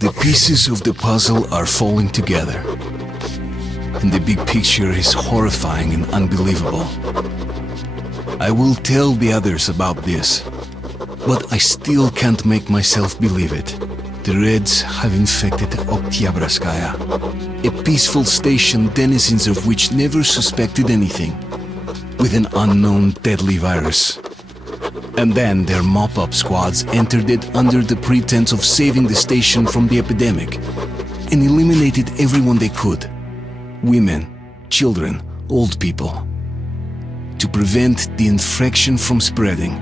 The pieces of the puzzle are falling together, and the big picture is horrifying and unbelievable. I will tell the others about this, but I still can't make myself believe it. The Reds have infected Oktyabrskaya, a peaceful station denizens of which never suspected anything, with an unknown deadly virus. And then their mop-up squads entered it under the pretense of saving the station from the epidemic and eliminated everyone they could. Women, children, old people. To prevent the infection from spreading.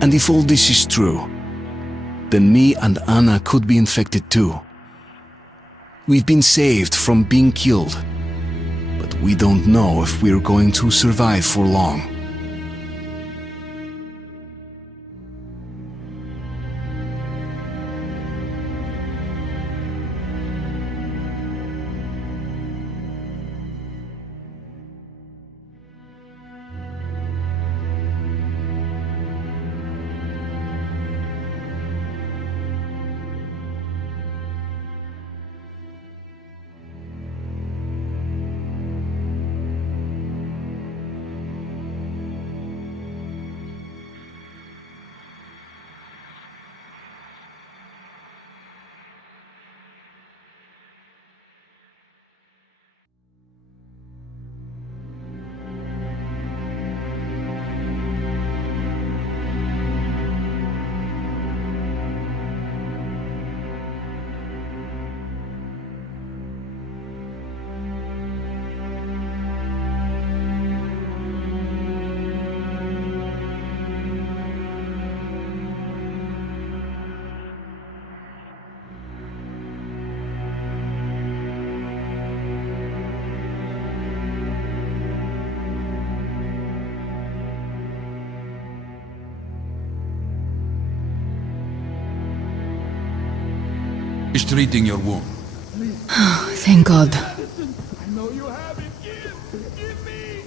And if all this is true, then me and Anna could be infected too. We've been saved from being killed, but we don't know if we're going to survive for long. Is treating your wound. Thank God. I know you have it. Give me.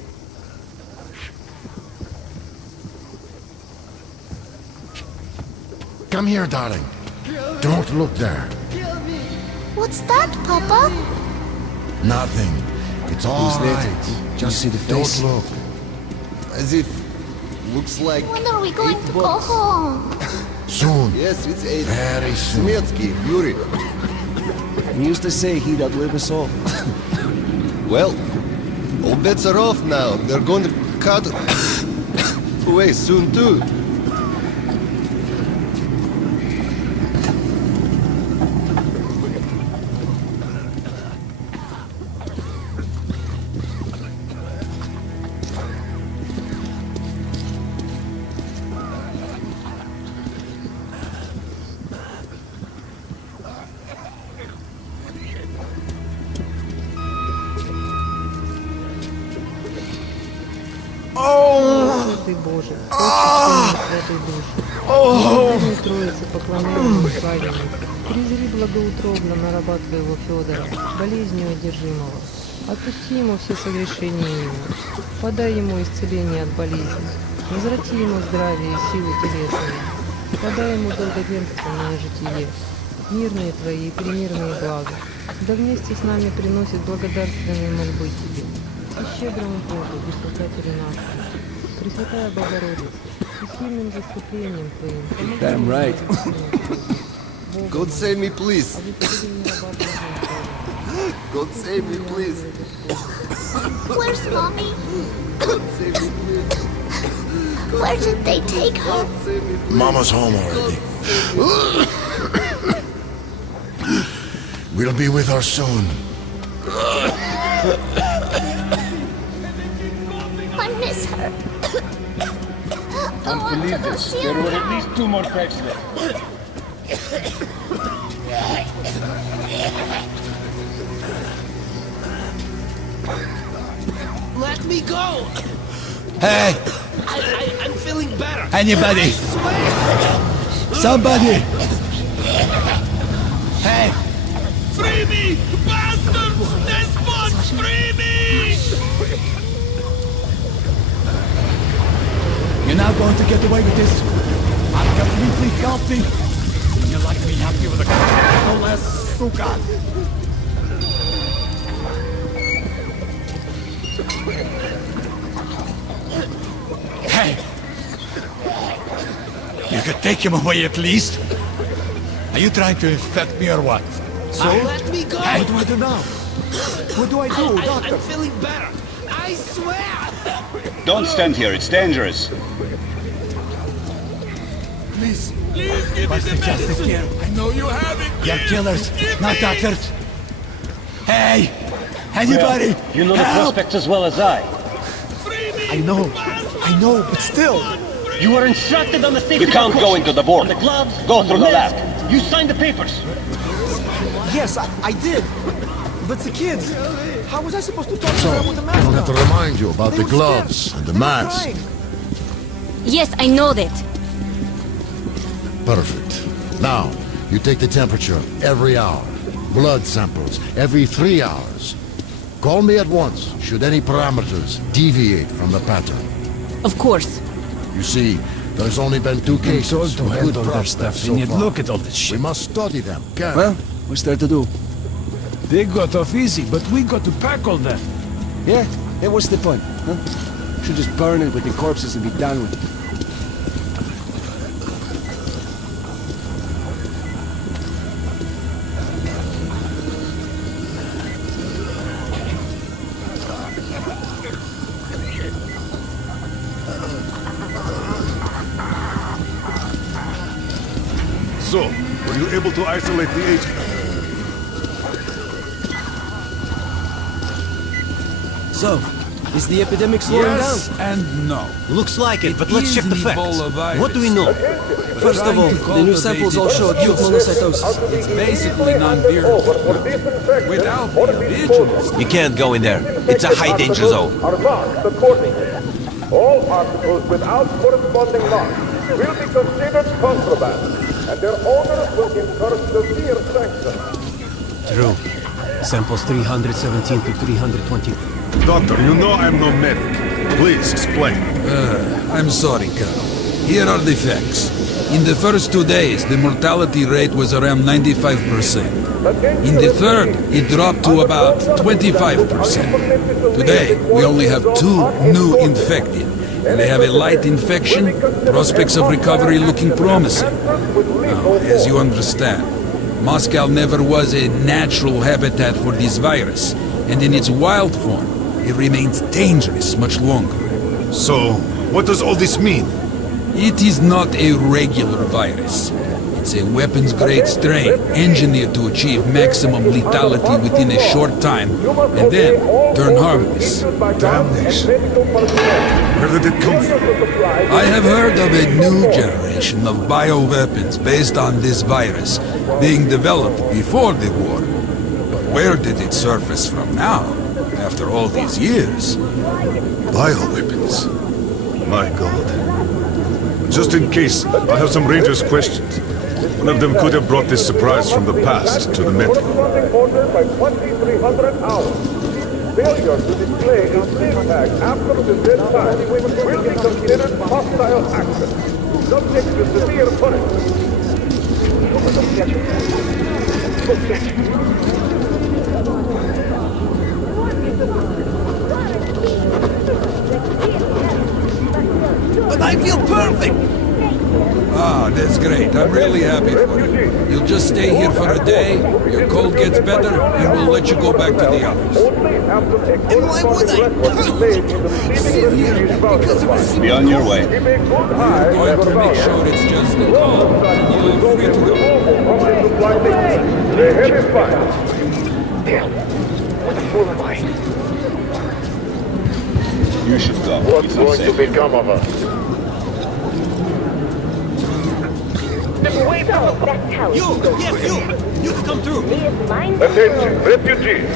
Come here, darling. Don't look there. What's that, Papa? Nothing. It's all right. Just see the face. Don't look. As if... looks like... When are we going to go home? Soon. Yes, it's 8. Very soon. Smetsky, Yuri. He used to say he'd outlive us all. Well, all bets are off now. They're going to cut away soon too. Святый Боже, Отче Святой Души, Бедной Троице поклоняем и славим. Призри благоутробно на раба Твоего Федора, болезнью одержимого. Отпусти ему все согрешения его, подай ему исцеление от болезни, возврати ему здравие и силу телесные, подай ему долгоденственное житие, мирные Твои и примирные блага, да вместе с нами приносит благодарственные мольбы Тебе, и щедрому Богу, Спасателю нашему, Пресвятая Богородица, и сильным заступлением Твоим, помоги Damn нам, right. God save me, please. God save me, please. Where's Mommy? God save me, please. Where did they take her? God save me, please. Mama's home already. We'll be with her soon. I miss her. Don't believe this. There were at least 2 more packs left. Let me go! Hey! I'm feeling better. Anybody! Somebody! Hey! Free me! Bastards! Despots! Free me! You're not going to get away with this. I'm completely healthy. You like me happy with a no less suka. Hey! You could take him away at least. Are you trying to infect me or what? So let me go! What do I do now? What do I do, doctor? I'm feeling better. I swear! Don't stand here, it's dangerous. Please. Please give What's me the the justice medicine! here? I know you have it! You're killers, not me! doctors. Hey! Anybody! You know the Help! prospects as well as I. Free me! I know, but still. You were instructed on the safety. You can't go into the board. The gloves. Go through the lab. You signed the papers. Yes, I did. But the kids, how was I supposed to talk to them with the I mask don't have to on? remind you about They the were gloves scared. and the They were mask. crying. Yes, I know that. Perfect. Now, you take the temperature every hour. Blood samples every 3 hours. Call me at once should any parameters deviate from the pattern. Of course. You see, there's only been 2 cases told to with handle good that prospects stuff, so and yet far. look at all this We shit. must study them, Ken. Well, what's there to do? They got off easy, but we got to pack all that. Yeah, what's the point? Huh? Should just burn it with the corpses and be done with it. So, were you able to isolate the agent? So, is the epidemic slowing down? and no. Looks like it, but let's check the facts. What do we know? First of all, the new samples all show acute monocytosis. It's basically non-virulent now. Without the vigilance. You can't go in there. It's a high danger zone. Are marked accordingly. All articles without corresponding marks will be considered contraband, and their owners will incur severe sanctions. True. Samples 317 to 320. Doctor, you know I'm no medic. Please explain. I'm sorry, Colonel. Here are the facts. In the first 2 days, the mortality rate was around 95%. In the third, it dropped to about 25%. Today, we only have 2 new infected. And they have a light infection, prospects of recovery looking promising. Now, as you understand, Moscow never was a natural habitat for this virus, and in its wild form, it remains dangerous much longer. So, what does all this mean? It is not a regular virus. It's a weapons-grade strain engineered to achieve maximum lethality within a short time and then turn harmless. Damnation. Where did it come from? I have heard of a new generation of bioweapons based on this virus being developed before the war. But where did it surface from now, after all these years? Bioweapons. My God. Just in case, I have some Rangers' questions. One of them could have brought this surprise from the past to the Met. Order by 2300 hours. Failure to display a SIG tag after the dead time will be considered hostile action. Subject to severe punishment. But I feel perfect! Ah, that's great. I'm really happy for you. You'll just stay here for a day, your cold gets better, and we'll let you go back to the others. And why would I? Sit here because of a Be on your way. We're going to make sure it's just a call, and you're free to go. The heavy fire. Damn. What a fool am I? we should go. What's going to become of us? You can come through. Attention, refugees.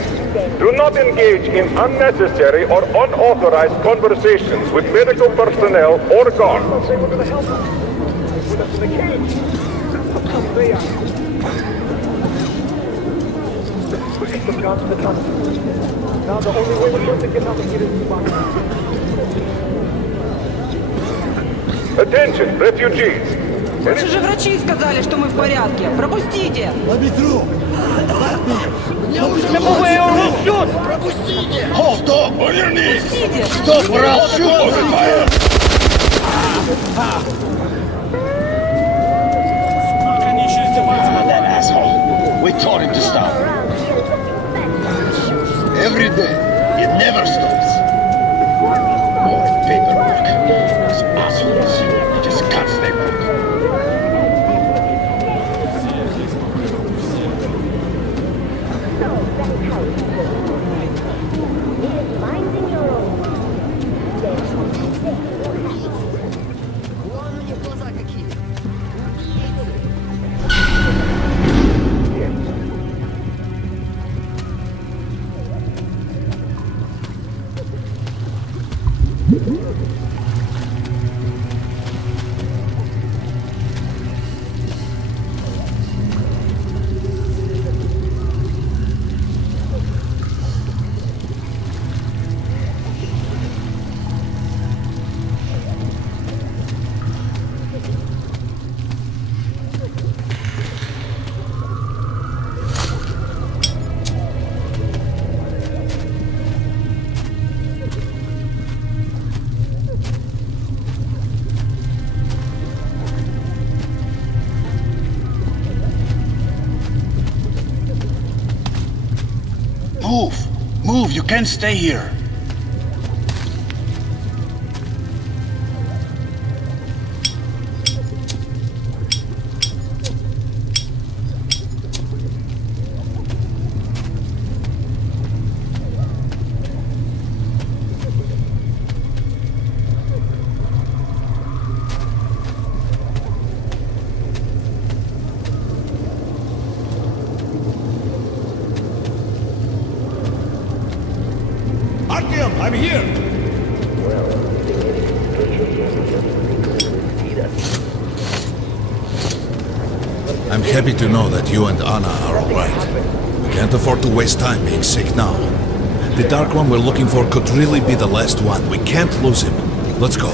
Do not engage in unnecessary or unauthorized conversations with medical personnel or guards. Attention, refugees. Ваши же врачи сказали, что мы в порядке. Пропустите! Hold up, on your knees. Пропустите! Stop or I'll shoot over fire. That asshole. We told him to stop. Every day. It never stops. More paperwork. Those assholes. Just cuts they work. Move! Move! You can't stay here! I'm here! I'm happy to know that you and Anna are all right. We can't afford to waste time being sick now. The Dark One we're looking for could really be the last one. We can't lose him. Let's go.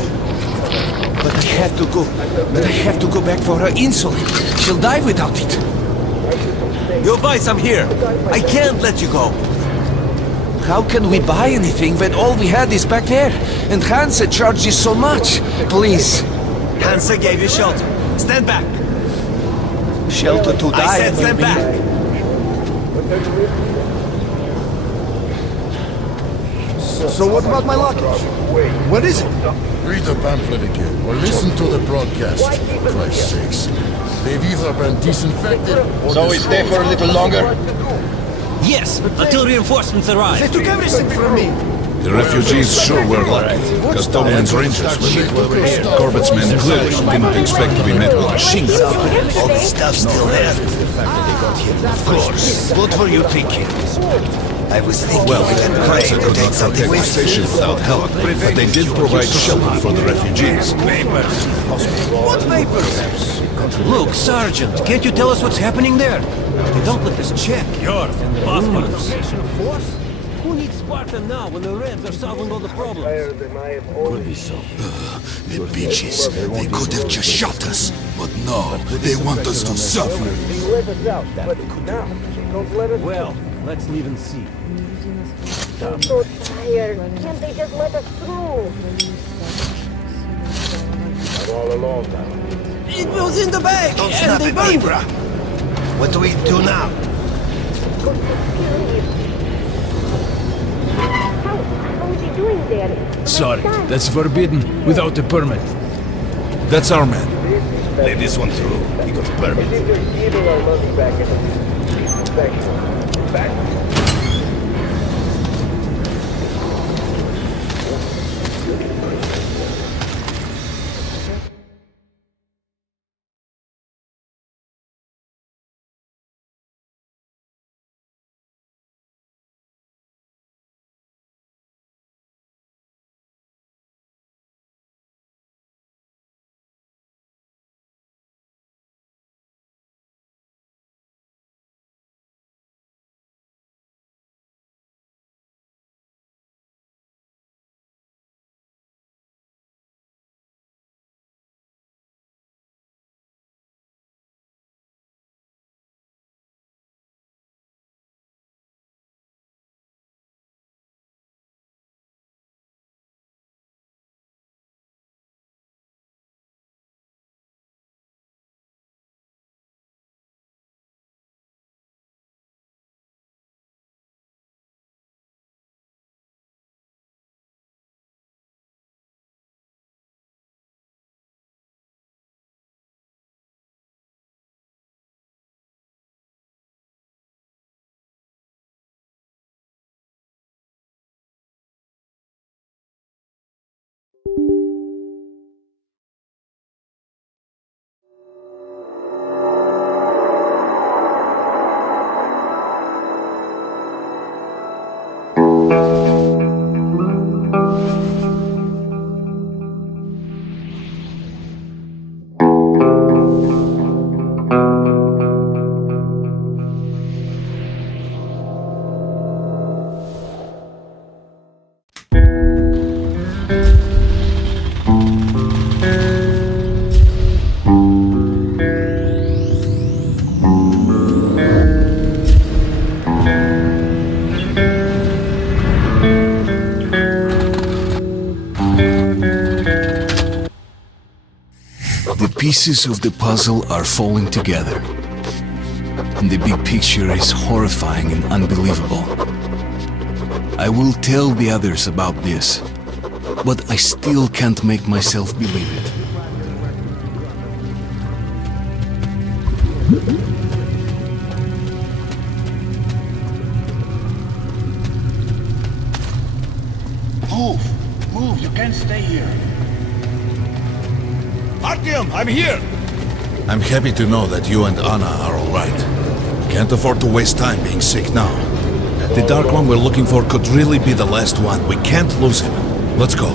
But I have to go. But I have to go back for her insulin. She'll die without it. You'll buy some here. I can't let you go. How can we buy anything when all we had is back there? And Hansa charges so much. Please. Hansa gave you shelter. Stand back. Shelter to die. I said stand back. So what about my luggage? What is it? Read the pamphlet again, or listen to the broadcast, for Christ's sakes. They've either been disinfected or So we stay for a little longer? Yes, until reinforcements arrive. They took everything from me. The refugees sure were lucky. Custodians rangers when they were here. Corbett's men clearly didn't expect to be met with machine guns. All the stuff's still there. Of course. Good for you thinking. I was thinking Well, we can Hansa pray to could take not something protect the with station without help, but they did provide shelter for the refugees. What papers? Look, Sergeant, can't you tell us what's happening there? They don't let us check. Yours and the passport. Who needs Sparta now when the Reds are solving all the problems? Could be so. The bitches, they could have just shot us. But no, they want us to suffer. Well, let's leave and see. I'm so tired. Can't they just let us through? I'm all alone now. It was in the bag, Don't and snap they at burned me, it. bruh. What do we do now? How is he doing there? Sorry, that's forbidden without a permit. That's our man. Leave this one through. He got a permit. Giving our money back in Thank you. Back. pieces of the puzzle are falling together. And the big picture is horrifying and unbelievable. I will tell the others about this, but I still can't make myself believe it. Move, you can't stay here. Artyom, I'm here! I'm happy to know that you and Anna are all right. We can't afford to waste time being sick now. The Dark One we're looking for could really be the last one. We can't lose him. Let's go.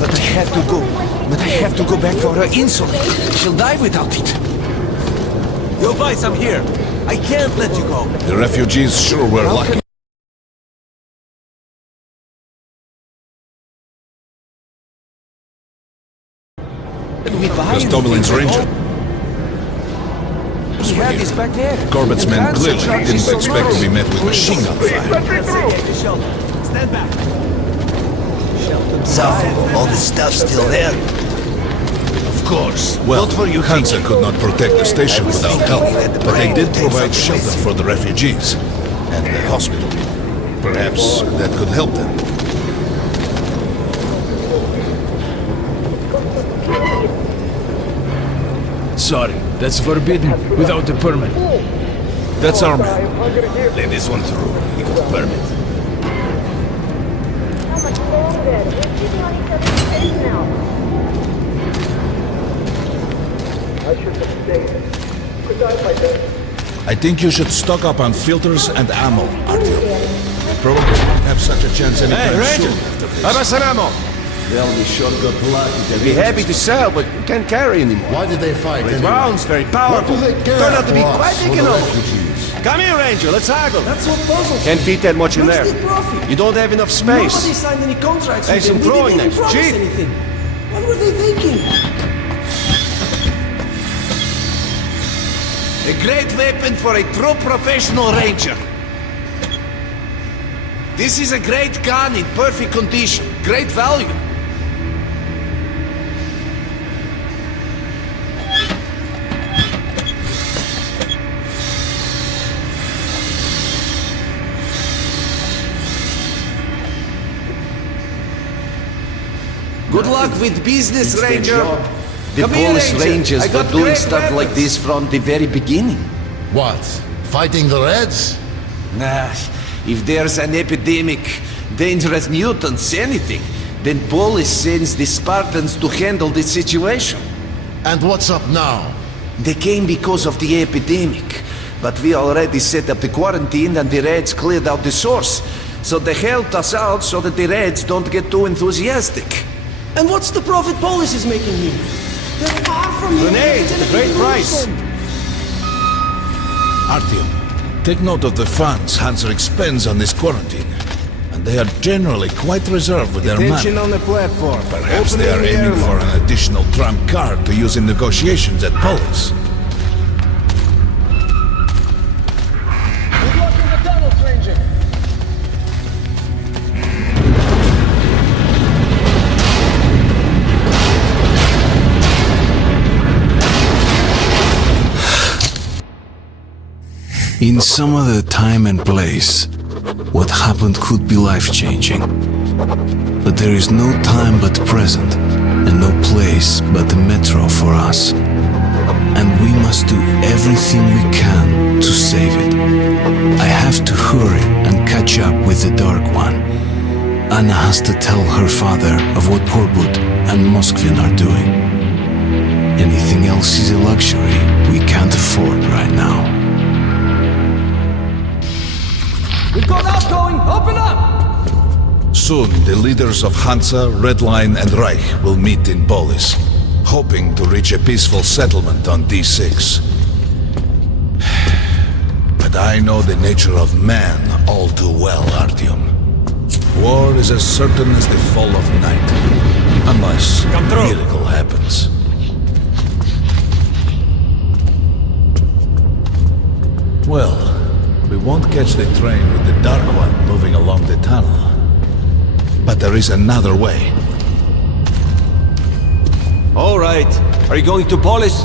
But I have to go. But I have to go back for her insulin. She'll die without it. Yo, boys, I'm here. I can't let you go. The refugees sure were lucky. There's Dobelin's Ranger. We have this back there. Corbett's men clearly didn't expect to be met with machine gun fire. Stand back. So, all this stuff still there? Of course. Well, Hansa could not protect the station without help, but they did provide shelter for the refugees and the hospital. Perhaps that could help them. Sorry, that's forbidden without a permit. That's our man. Let this one through. He got a permit. How much longer? We're sitting on each other's face now. I should have stayed. Could I, my best? I think you should stock up on filters and ammo, Artyom. Probably won't have such a chance anytime soon. How about some ammo? Well, we sure got lucky. We'd be happy to sell, but we can't carry anymore. Why did they fight anyway? Rounds, very powerful. What do they care Turned out to be for us quite or the economical. refugees? Come here, Ranger, let's haggle. That's what puzzles Can't me. fit that much in Where's there. the profit? You don't have enough space. Nobody signed any contracts Hey, with some them. We throwing didn't even knives. promise Cheap. anything. What were they thinking? A great weapon for a true professional ranger. This is a great gun in perfect condition. Great value. Good luck with business, Ranger. The Come here, Polish Ranger. Rangers I were got doing great stuff like weapons. this from the very beginning. What? Fighting the Reds? Nah, if there's an epidemic, dangerous mutants, anything, then Polis sends the Spartans to handle the situation. And what's up now? They came because of the epidemic, but we already set up the quarantine and the Reds cleared out the source. So they helped us out so that the Reds don't get too enthusiastic. And what's the profit Polis is making here? They're far from here. Grenades at a great price. Artyom, take note of the funds Hansa expends on this quarantine. And they are generally quite reserved with their Attention money. on the platform. Perhaps they are Opening the aiming for airlock. an additional trump card to use in negotiations at Polis. Good luck in the tunnels, Ranger. In some other time and place, what happened could be life-changing. But there is no time but present, and no place but the metro for us. And we must do everything we can to save it. I have to hurry and catch up with the Dark One. Anna has to tell her father of what Korbut and Moskvin are doing. Anything else is a luxury we can't afford right now. We've got outgoing. Open up! Soon, the leaders of Hansa, Red Line, and Reich will meet in Polis, hoping to reach a peaceful settlement on D6. But I know the nature of man all too well, Artyom. War is as certain as the fall of night, unless a miracle happens. Well, we won't catch the train with the Dark One moving along the tunnel. But there is another way. All right. Are you going to Polis?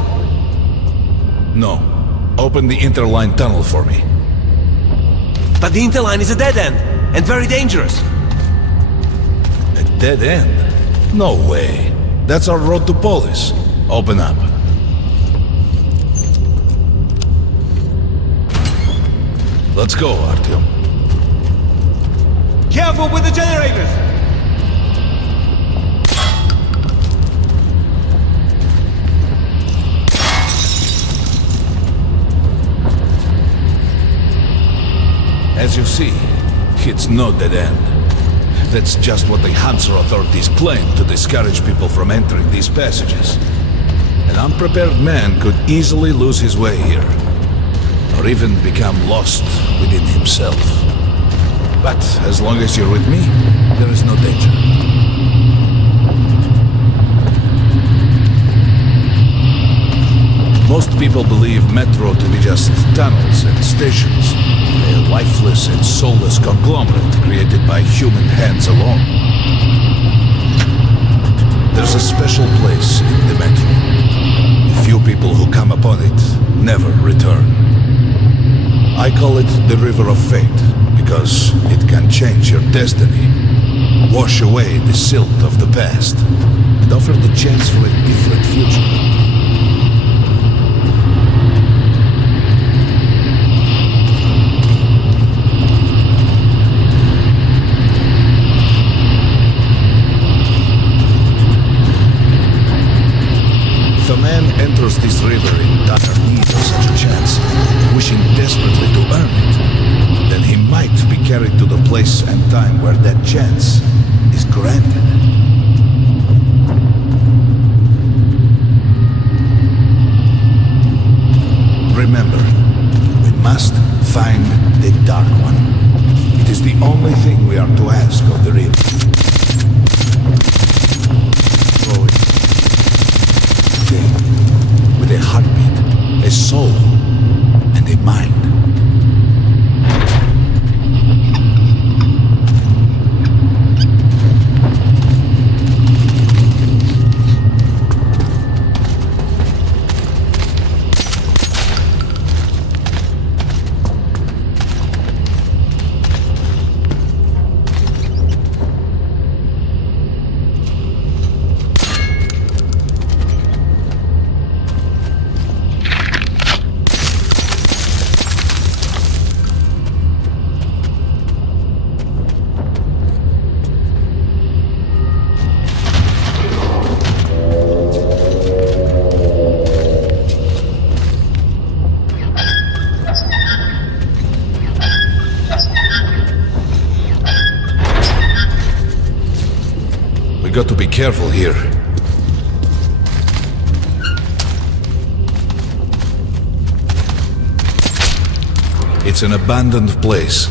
No. Open the interline tunnel for me. But the interline is a dead end, and very dangerous. A dead end? No way. That's our road to Polis. Open up. Let's go, Artyom. Careful with the generators! As you see, it's no dead end. That's just what the Hansa authorities claim to discourage people from entering these passages. An unprepared man could easily lose his way here, or even become lost within himself. But as long as you're with me, there is no danger. Most people believe metro to be just tunnels and stations, a lifeless and soulless conglomerate created by human hands alone. There's a special place in the metro. The few people who come upon it never return. I call it the River of Fate, because it can change your destiny, wash away the silt of the past, and offer the chance for a different future. If a man enters this river in dire need of such a chance, wishing desperately to earn it, then he might be carried to the place and time where that chance is granted. Remember, we must find the Dark One. It is the only thing we are to ask of the river. With a heartbeat, a soul, and a mind. Got to be careful here. It's an abandoned place.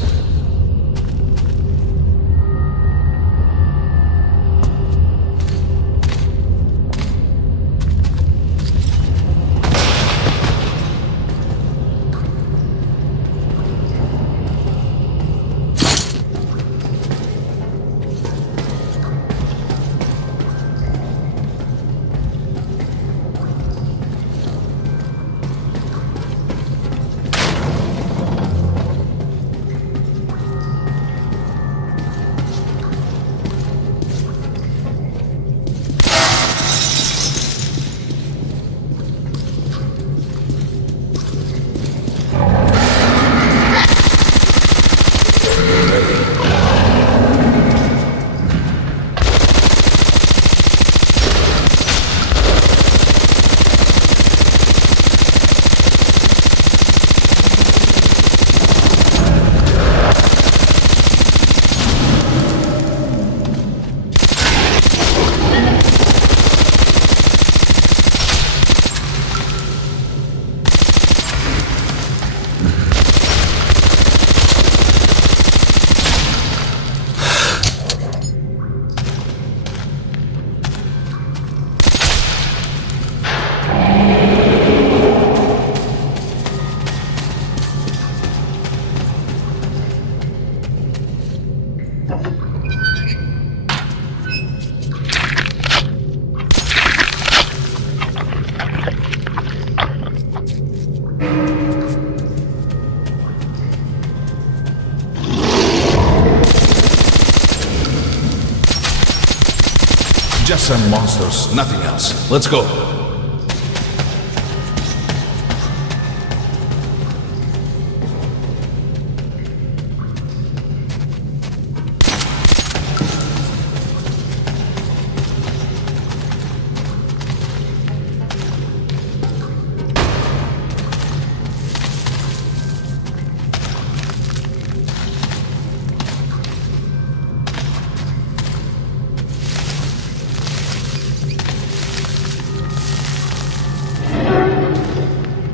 Just some monsters, nothing else. Let's go.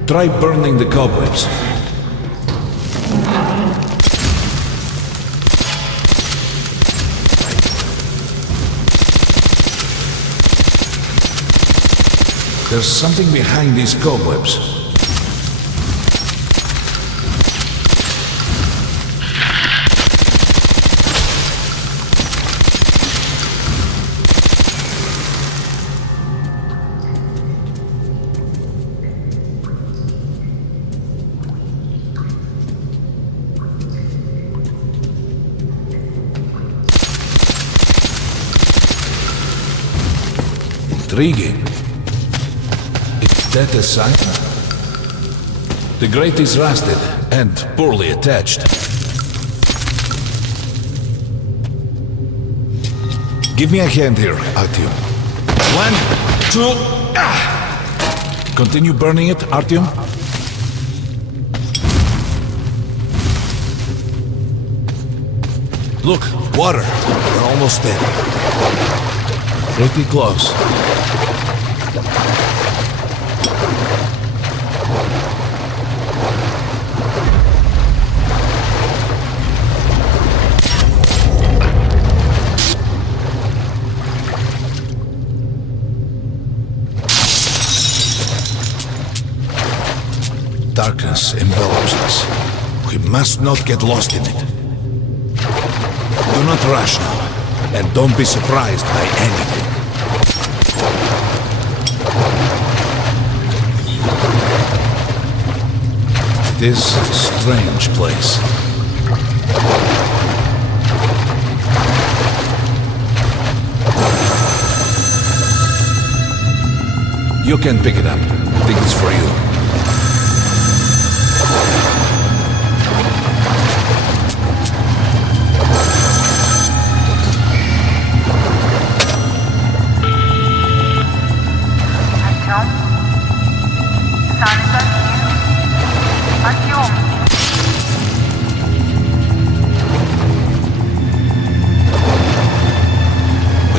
Try burning the cobwebs. There's something behind these cobwebs. Intriguing. Is that a sign? The grate is rusted and poorly attached. Give me a hand here, Artyom. 1, 2, Continue burning it, Artyom. Look, water. We're almost there. Pretty close. Darkness envelops us. We must not get lost in it. Do not rush now, and don't be surprised by anything. It is a strange place. You can pick it up. I think it's for you.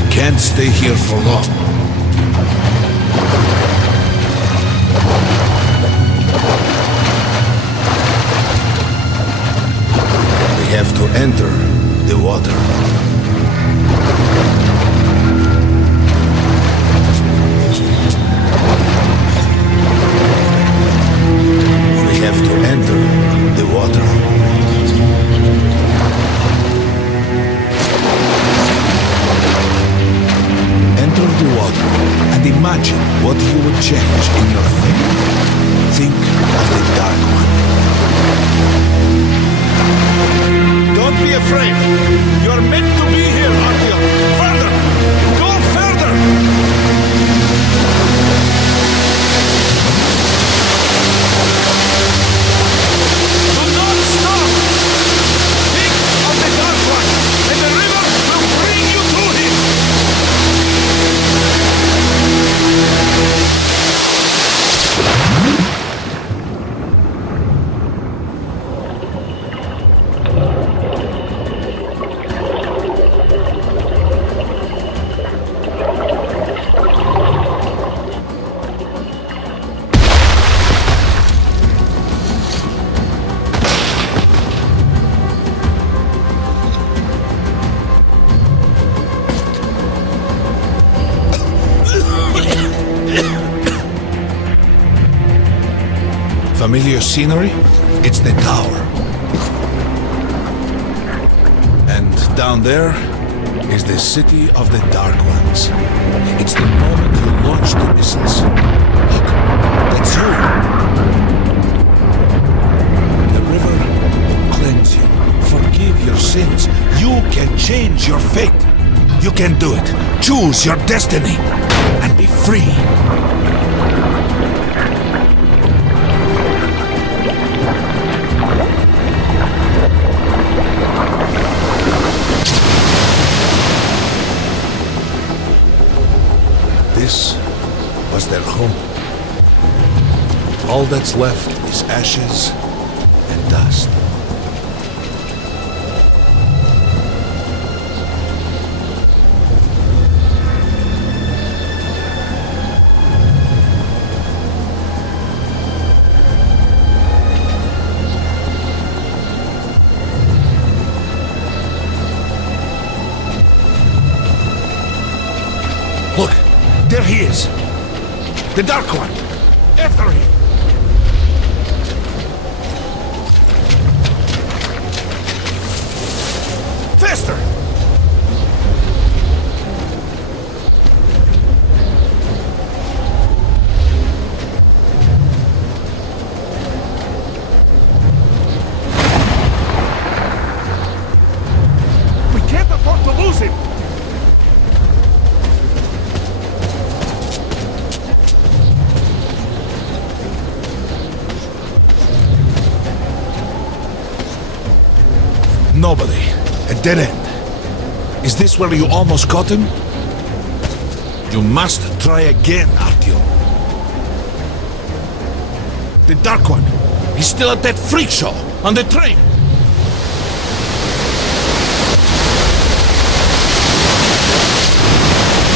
Can't stay here for long. We have to enter the water. We have to enter the water. Enter the water and imagine what you would change in your fate. Think of the Dark One. Don't be afraid. You're meant to be here, Artyom. Further! Go further! Do not stop! Think of the Dark One, and the river will bring you to him! Familiar scenery? It's the tower. And down there is the city of the Dark Ones. It's the moment you launch the missiles. Look, that's you. The river will cleanse you, forgive your sins. You can change your fate. You can do it. Choose your destiny and be free. This was their home. All that's left is ashes and dust. Look, there he is. The Dark One. After him. Faster! We can't afford to lose him! Nobody. A dead end. Is this where you almost caught him? You must try again, Artyom. The Dark One. He's still at that freak show on the train.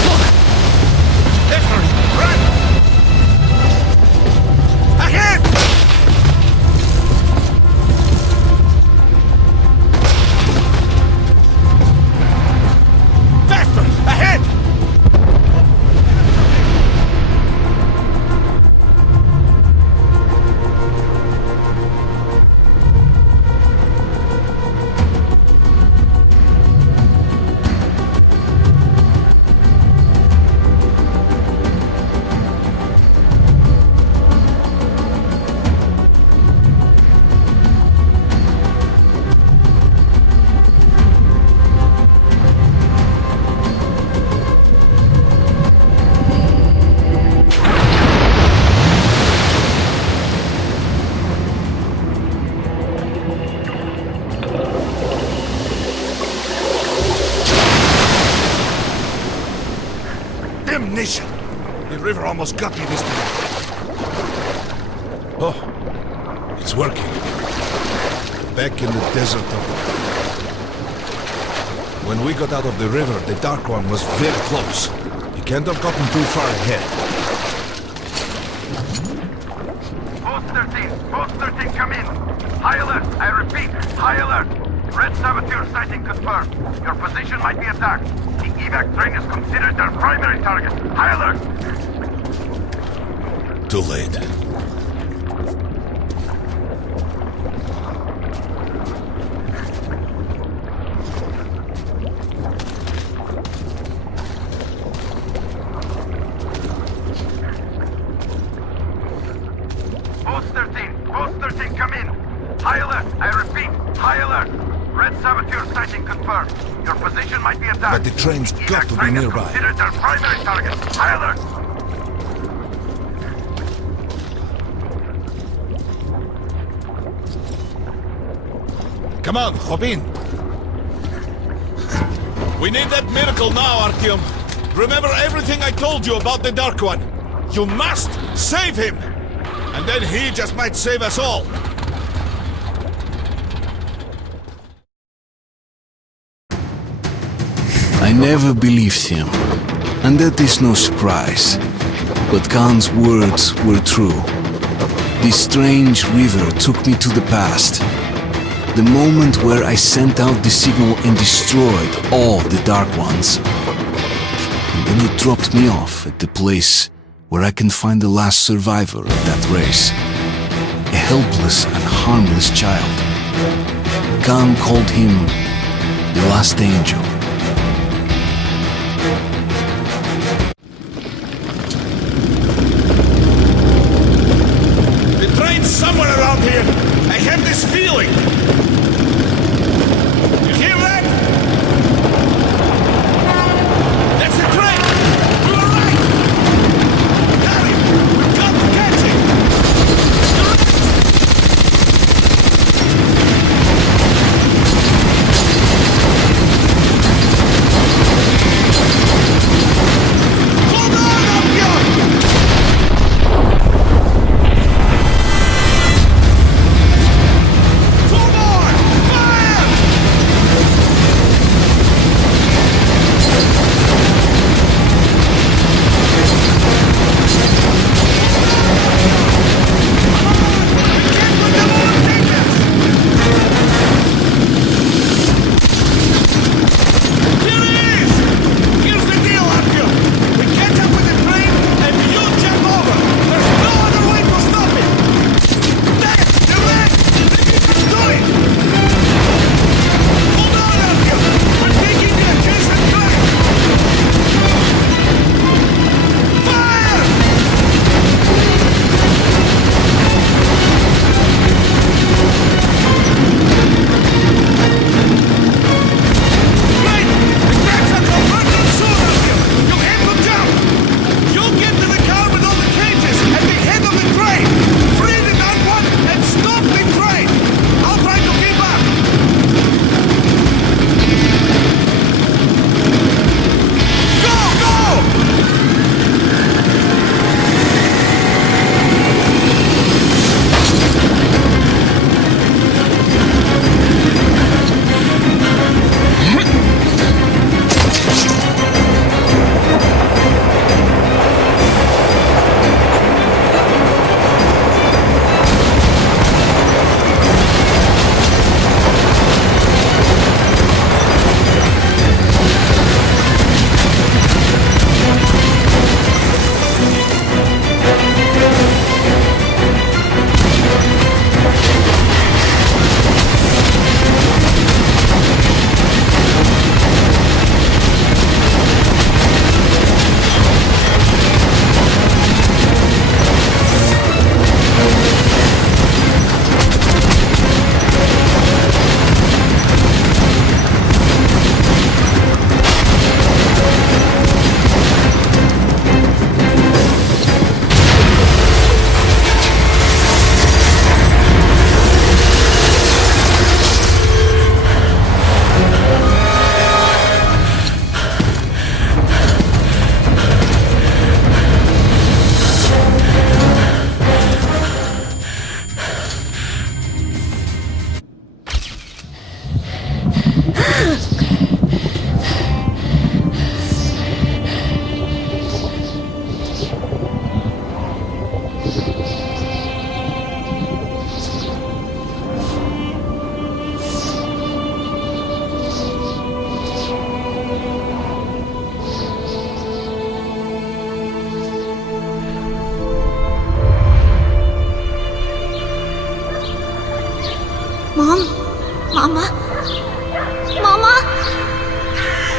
Look! After him! Run! Ahead! Damnation! The river almost got me this time. Oh, it's working. Back in the desert of the... When we got out of the river, the Dark One was very close. He can't have gotten too far ahead. Post 13, come in. High alert, I repeat, high alert. Red Saboteur sighting confirmed. Your position might be attacked. The evac train is considered their primary target. High alert! Too late. Post 13, come in. High alert, I repeat, high alert. Red Saboteur sighting confirmed. Your position might be attacked. But the train's got to be nearby. Considered their primary target. High alert! Come on, hop in. We need that miracle now, Artyom. Remember everything I told you about the Dark One. You must save him. And then he just might save us all. I never believed him, and that is no surprise. But Khan's words were true. This strange river took me to the past. The moment where I sent out the signal and destroyed all the Dark Ones. And then it dropped me off at the place where I can find the last survivor of that race. A helpless and harmless child. Khan called him the Last Angel. The train's somewhere around here. I have this feeling. You hear that?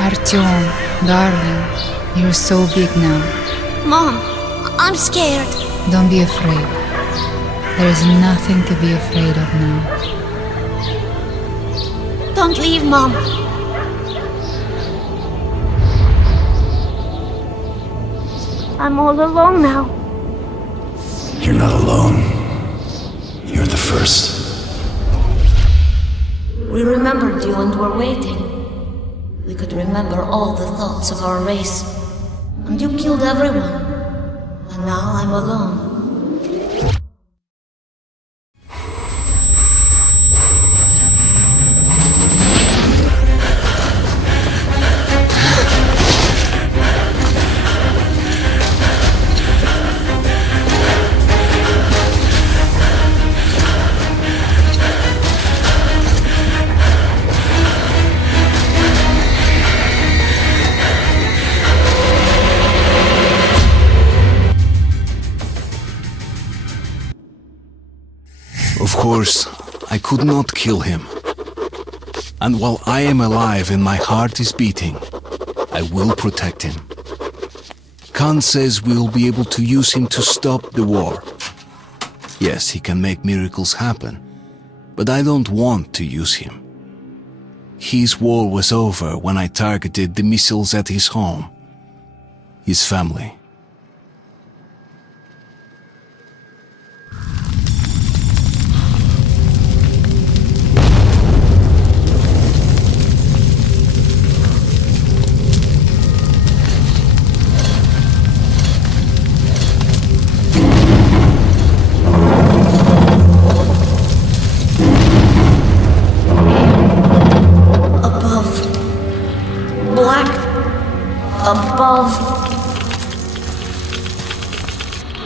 Artyom, darling, you're so big now. Mom, I'm scared. Don't be afraid. There is nothing to be afraid of now. Don't leave, Mom. I'm all alone now. You're not alone. You're the first. We remembered you and were waiting. We could remember all the thoughts of our race. And you killed everyone. And now I'm alone. Of course, I could not kill him. And while I am alive and my heart is beating, I will protect him. Khan says we will be able to use him to stop the war. Yes, he can make miracles happen, but I don't want to use him. His war was over when I targeted the missiles at his home, his family. Above.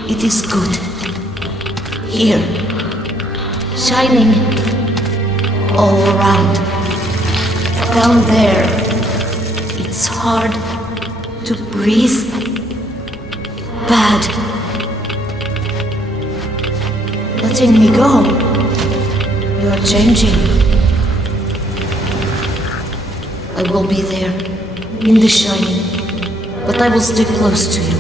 It is good. Here. Shining. All around. Down there. It's hard to breathe. Bad. Letting me go. You're changing. I will be there. In the shining. But I will stay close to you.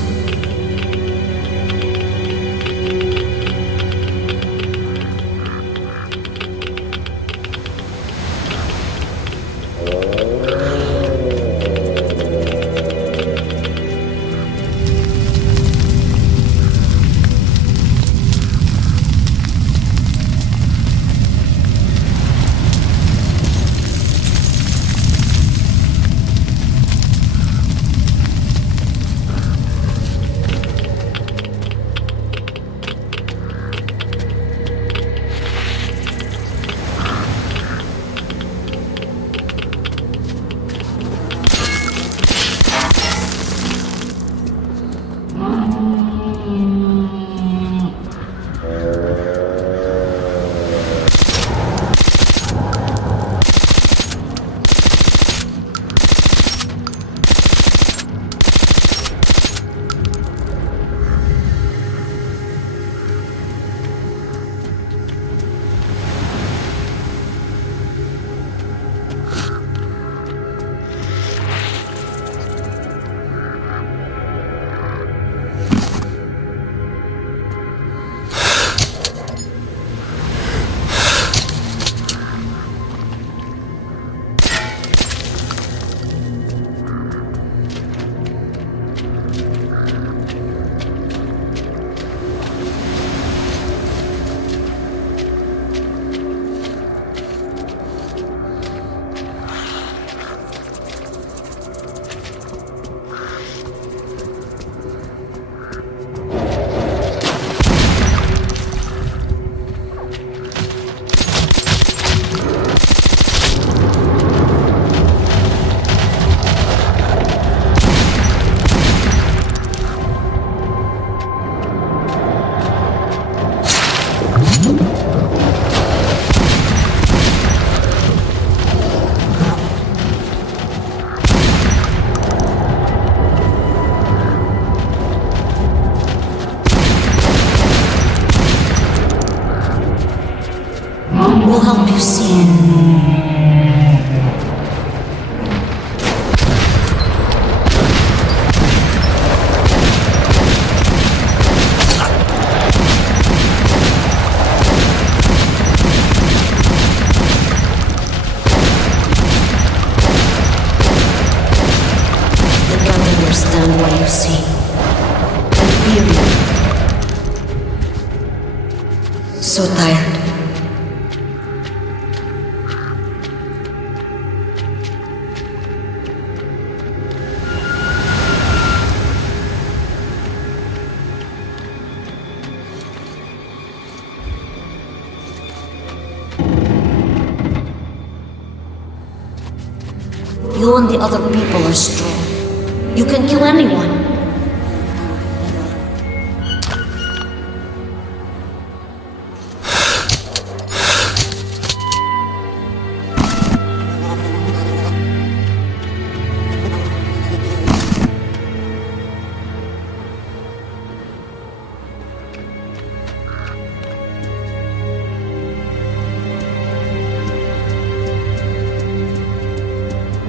We'll help you see. understand why you see. I fear you. So tired. You and the other people are strong. You can kill anyone.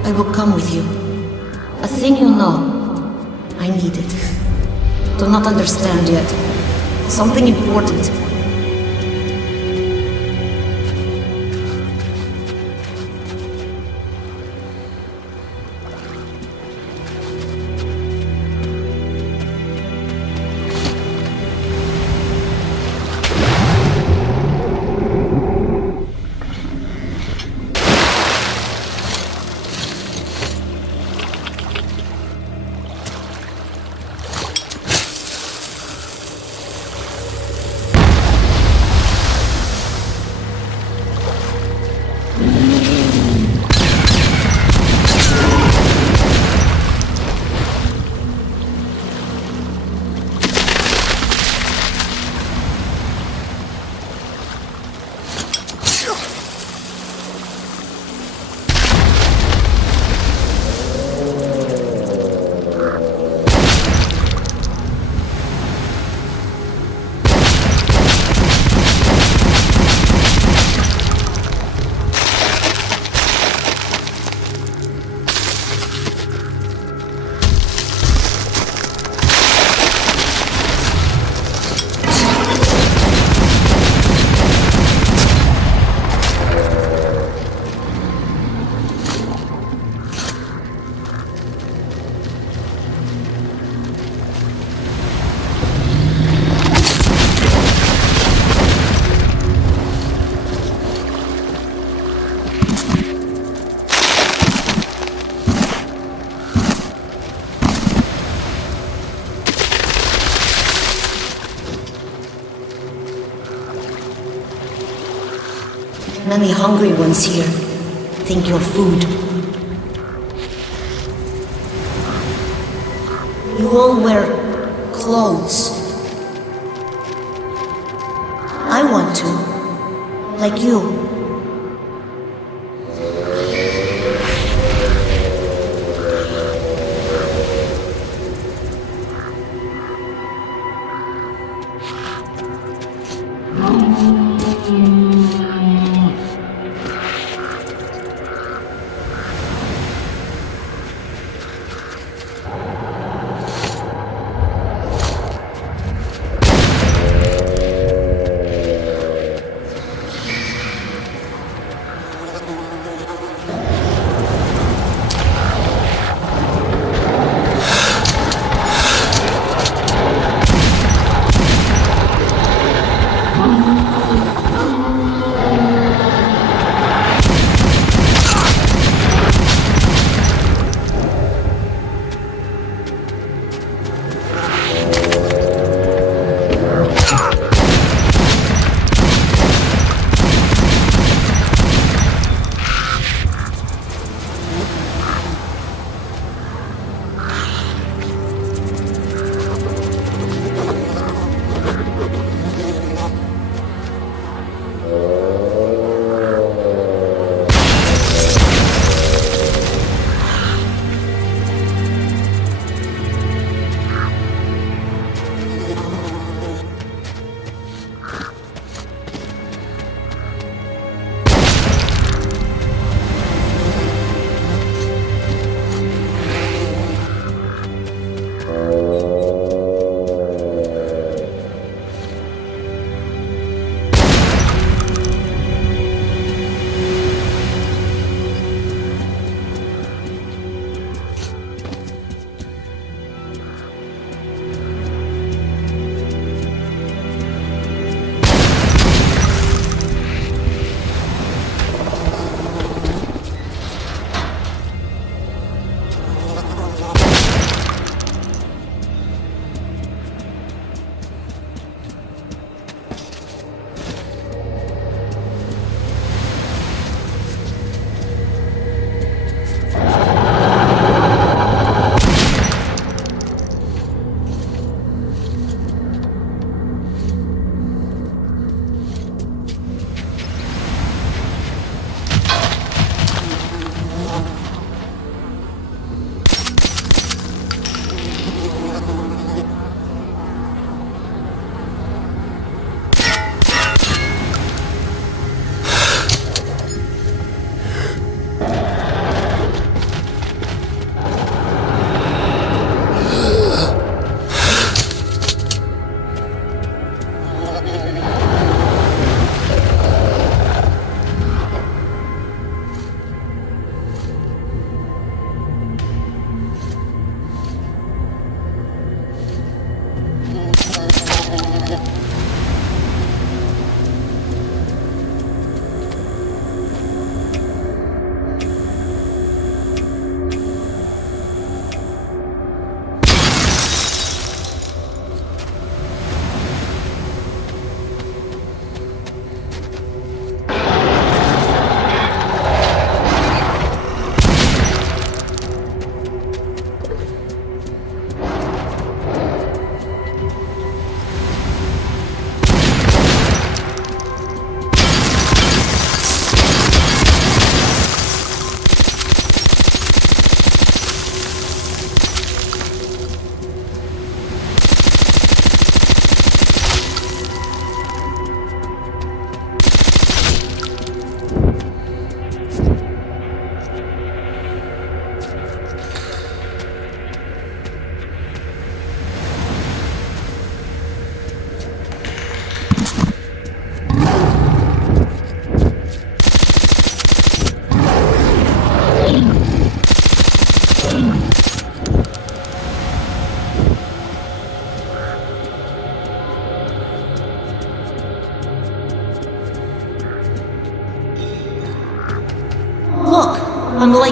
I will come with you. A thing you know. I need it. Do not understand yet. Something important. Many hungry ones here. Think you're food. You all wear clothes. I want to. Like you.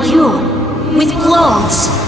like you, with clothes.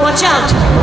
Watch out!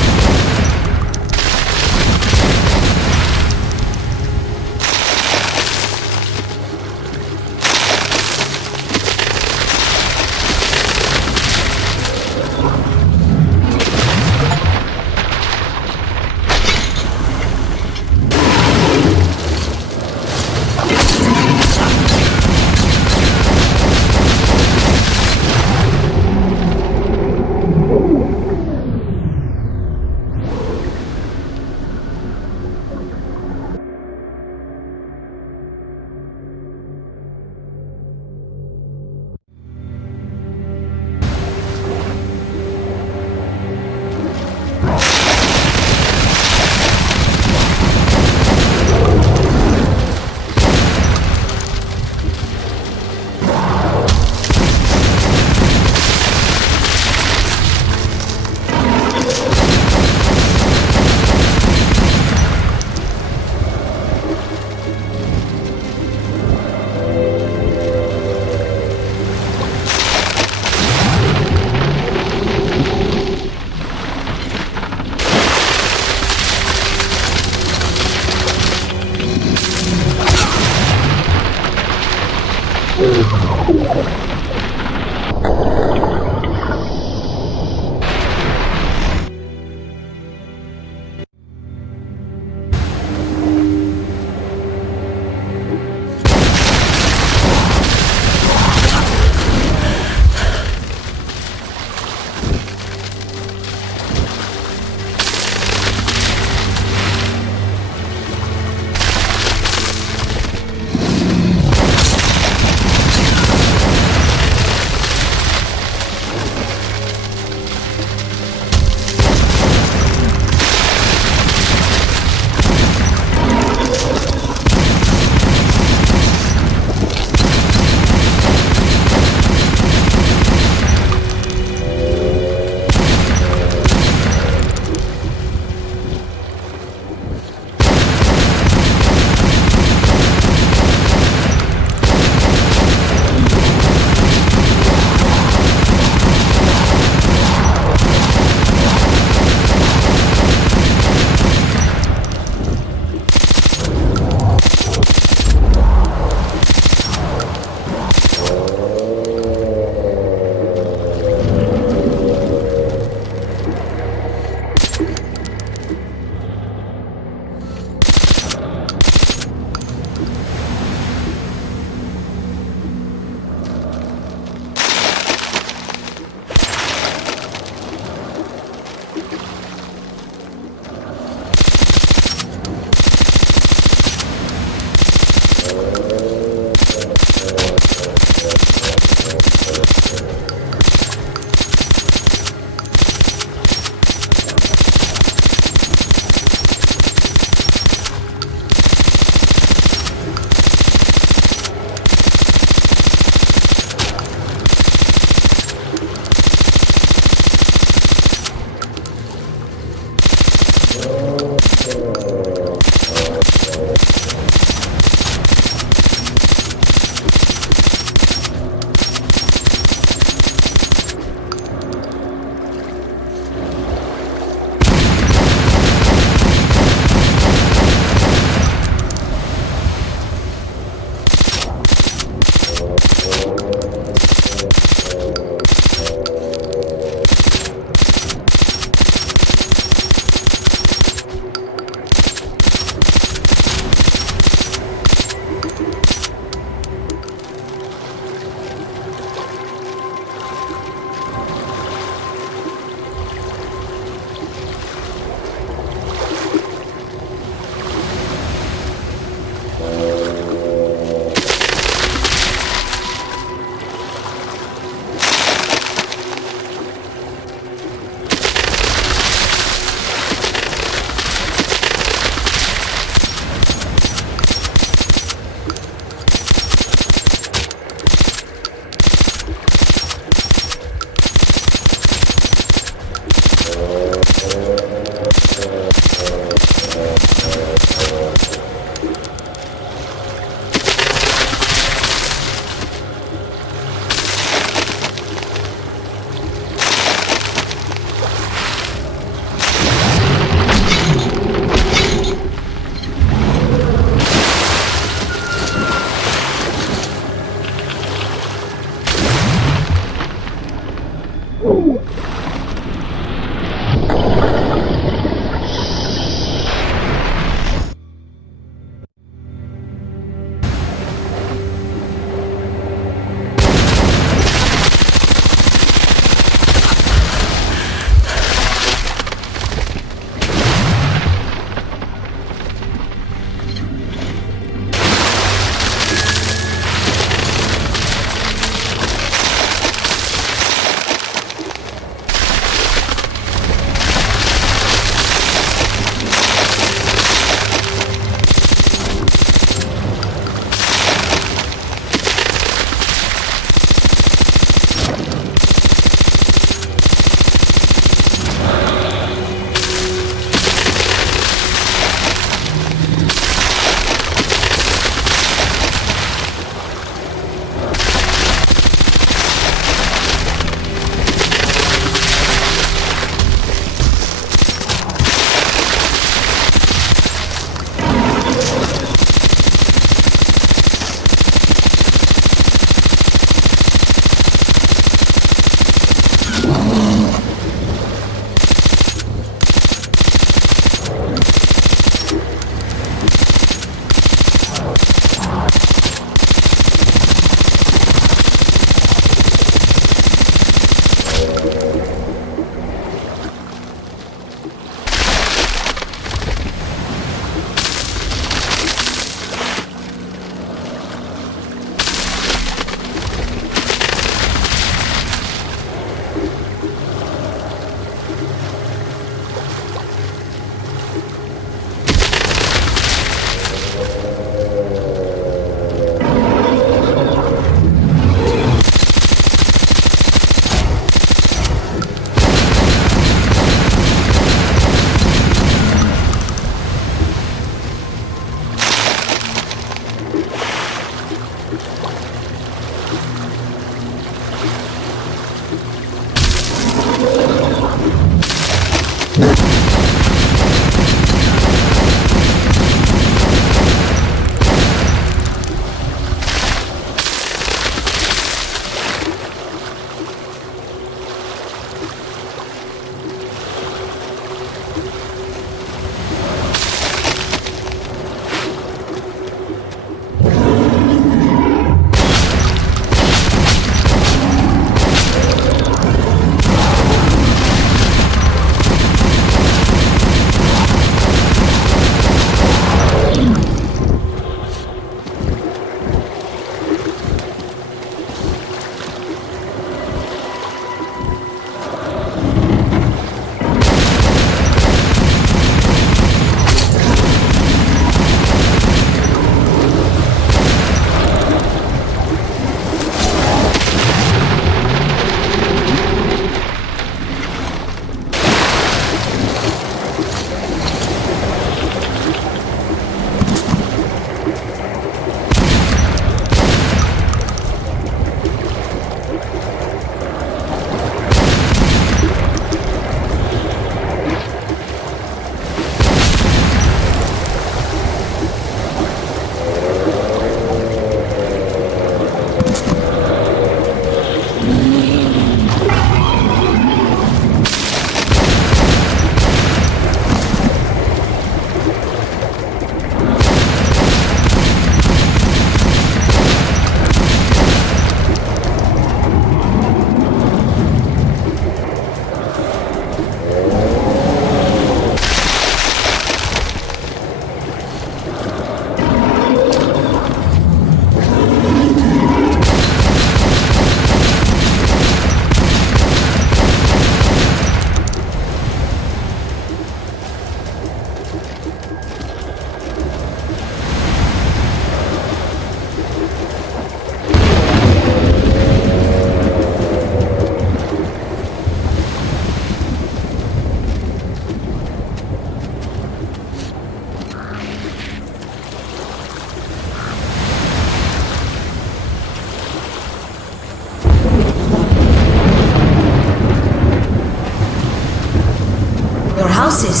houses.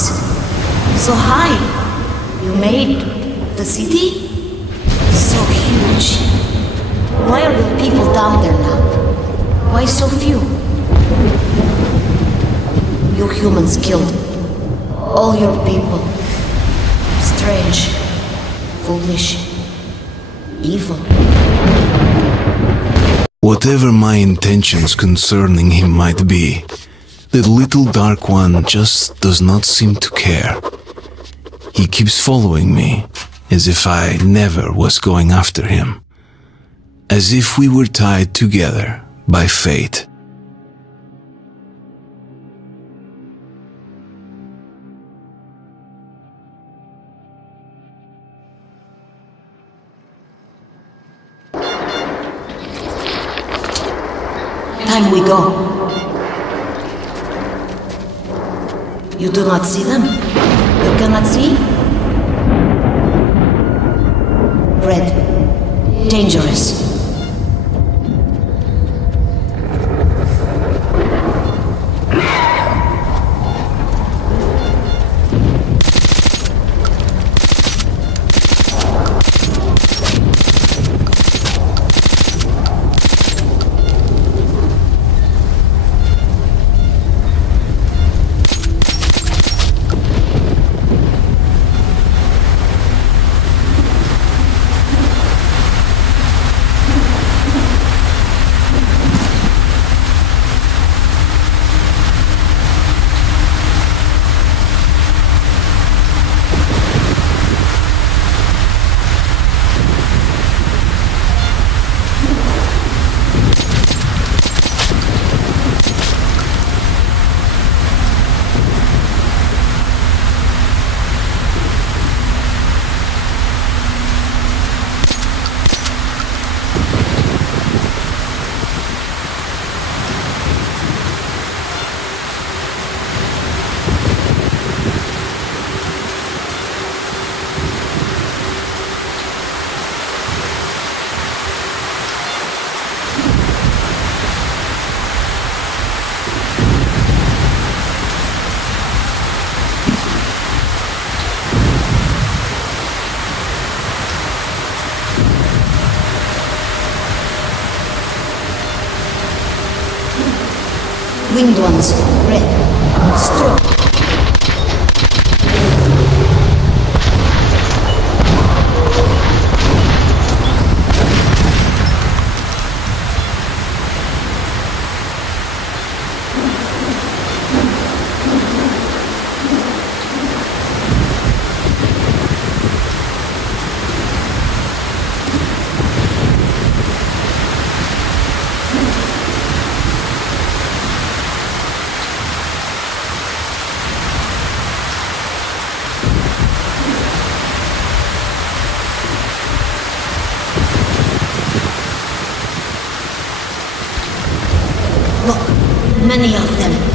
So high. You made the city? So huge. Why are your people down there now? Why so few? You humans killed all your people. Strange, foolish, evil. Whatever my intentions concerning him might be, the little Dark One just does not seem to care. He keeps following me, as if I never was going after him. As if we were tied together by fate. Time we go. You do not see them? You cannot see? Red. Dangerous. Winged ones, red. Straw. Look, many of them.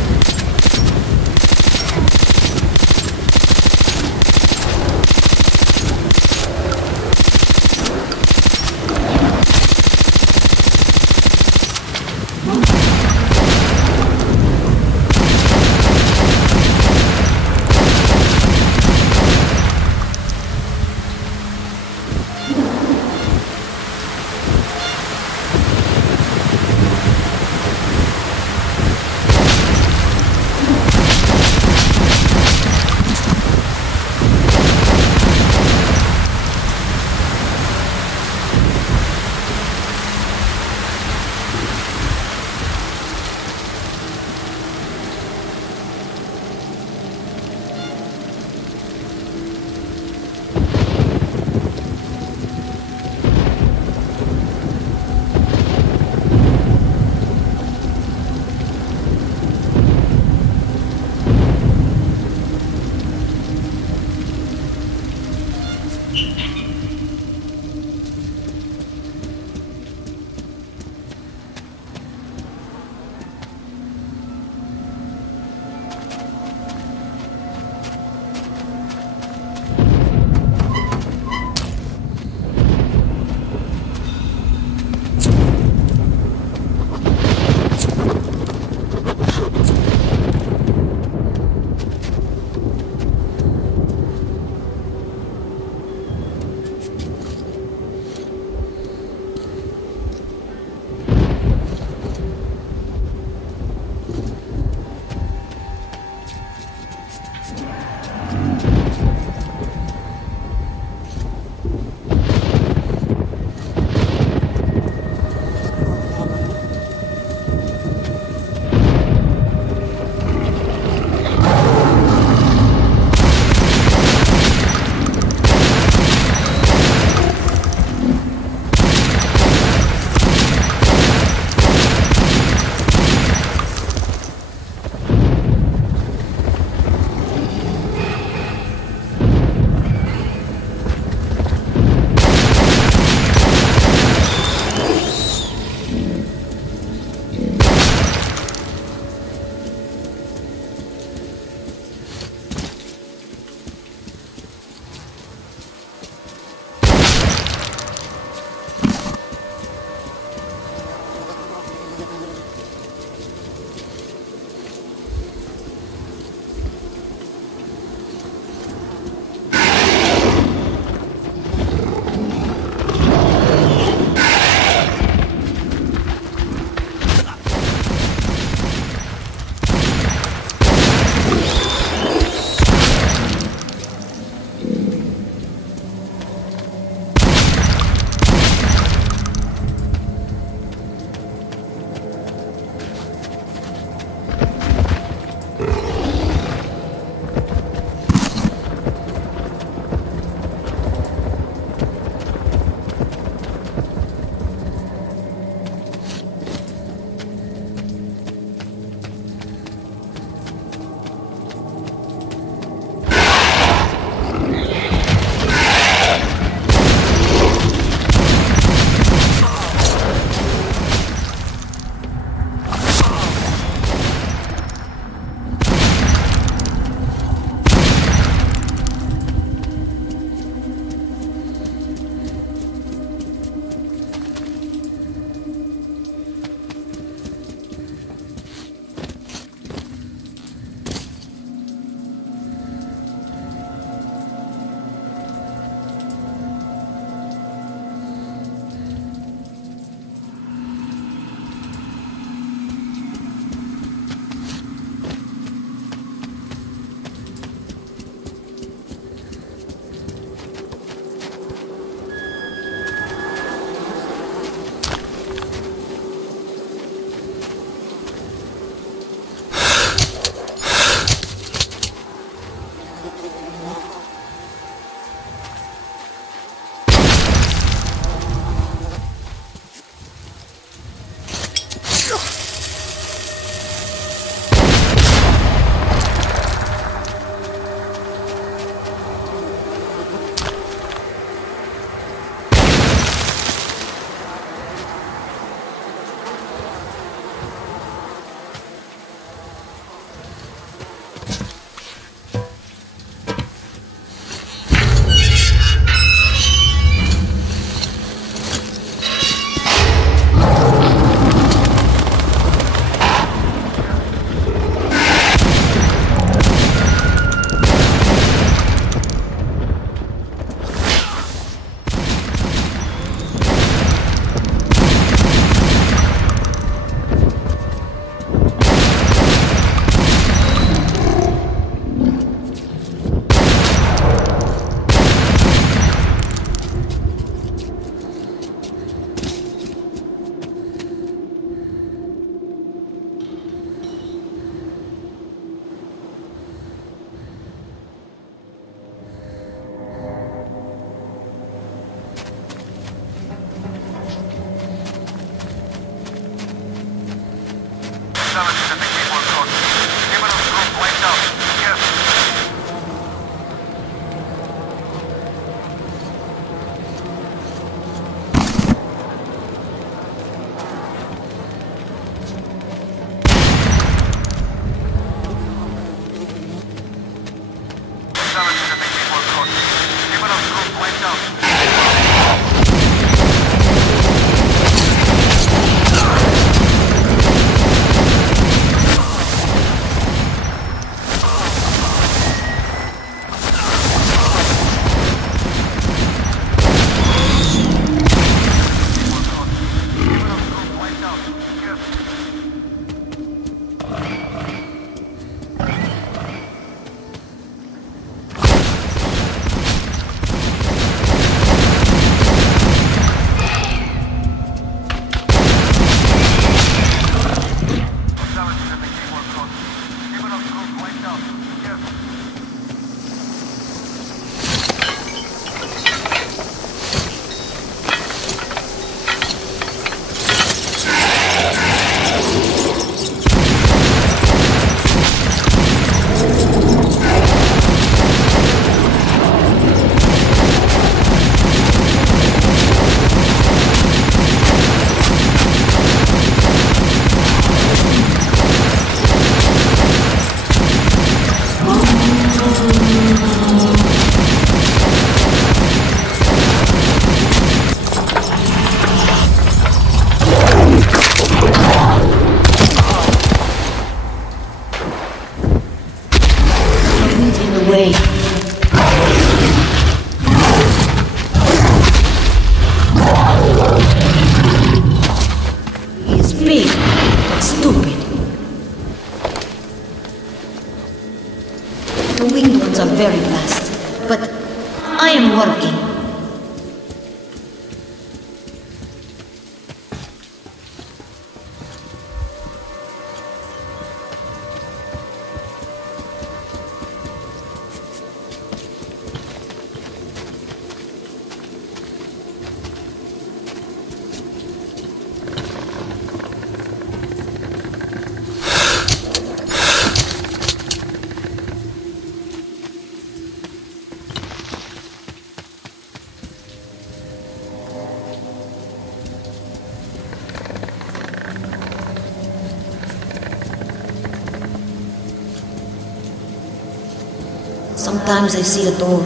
Sometimes I see a door.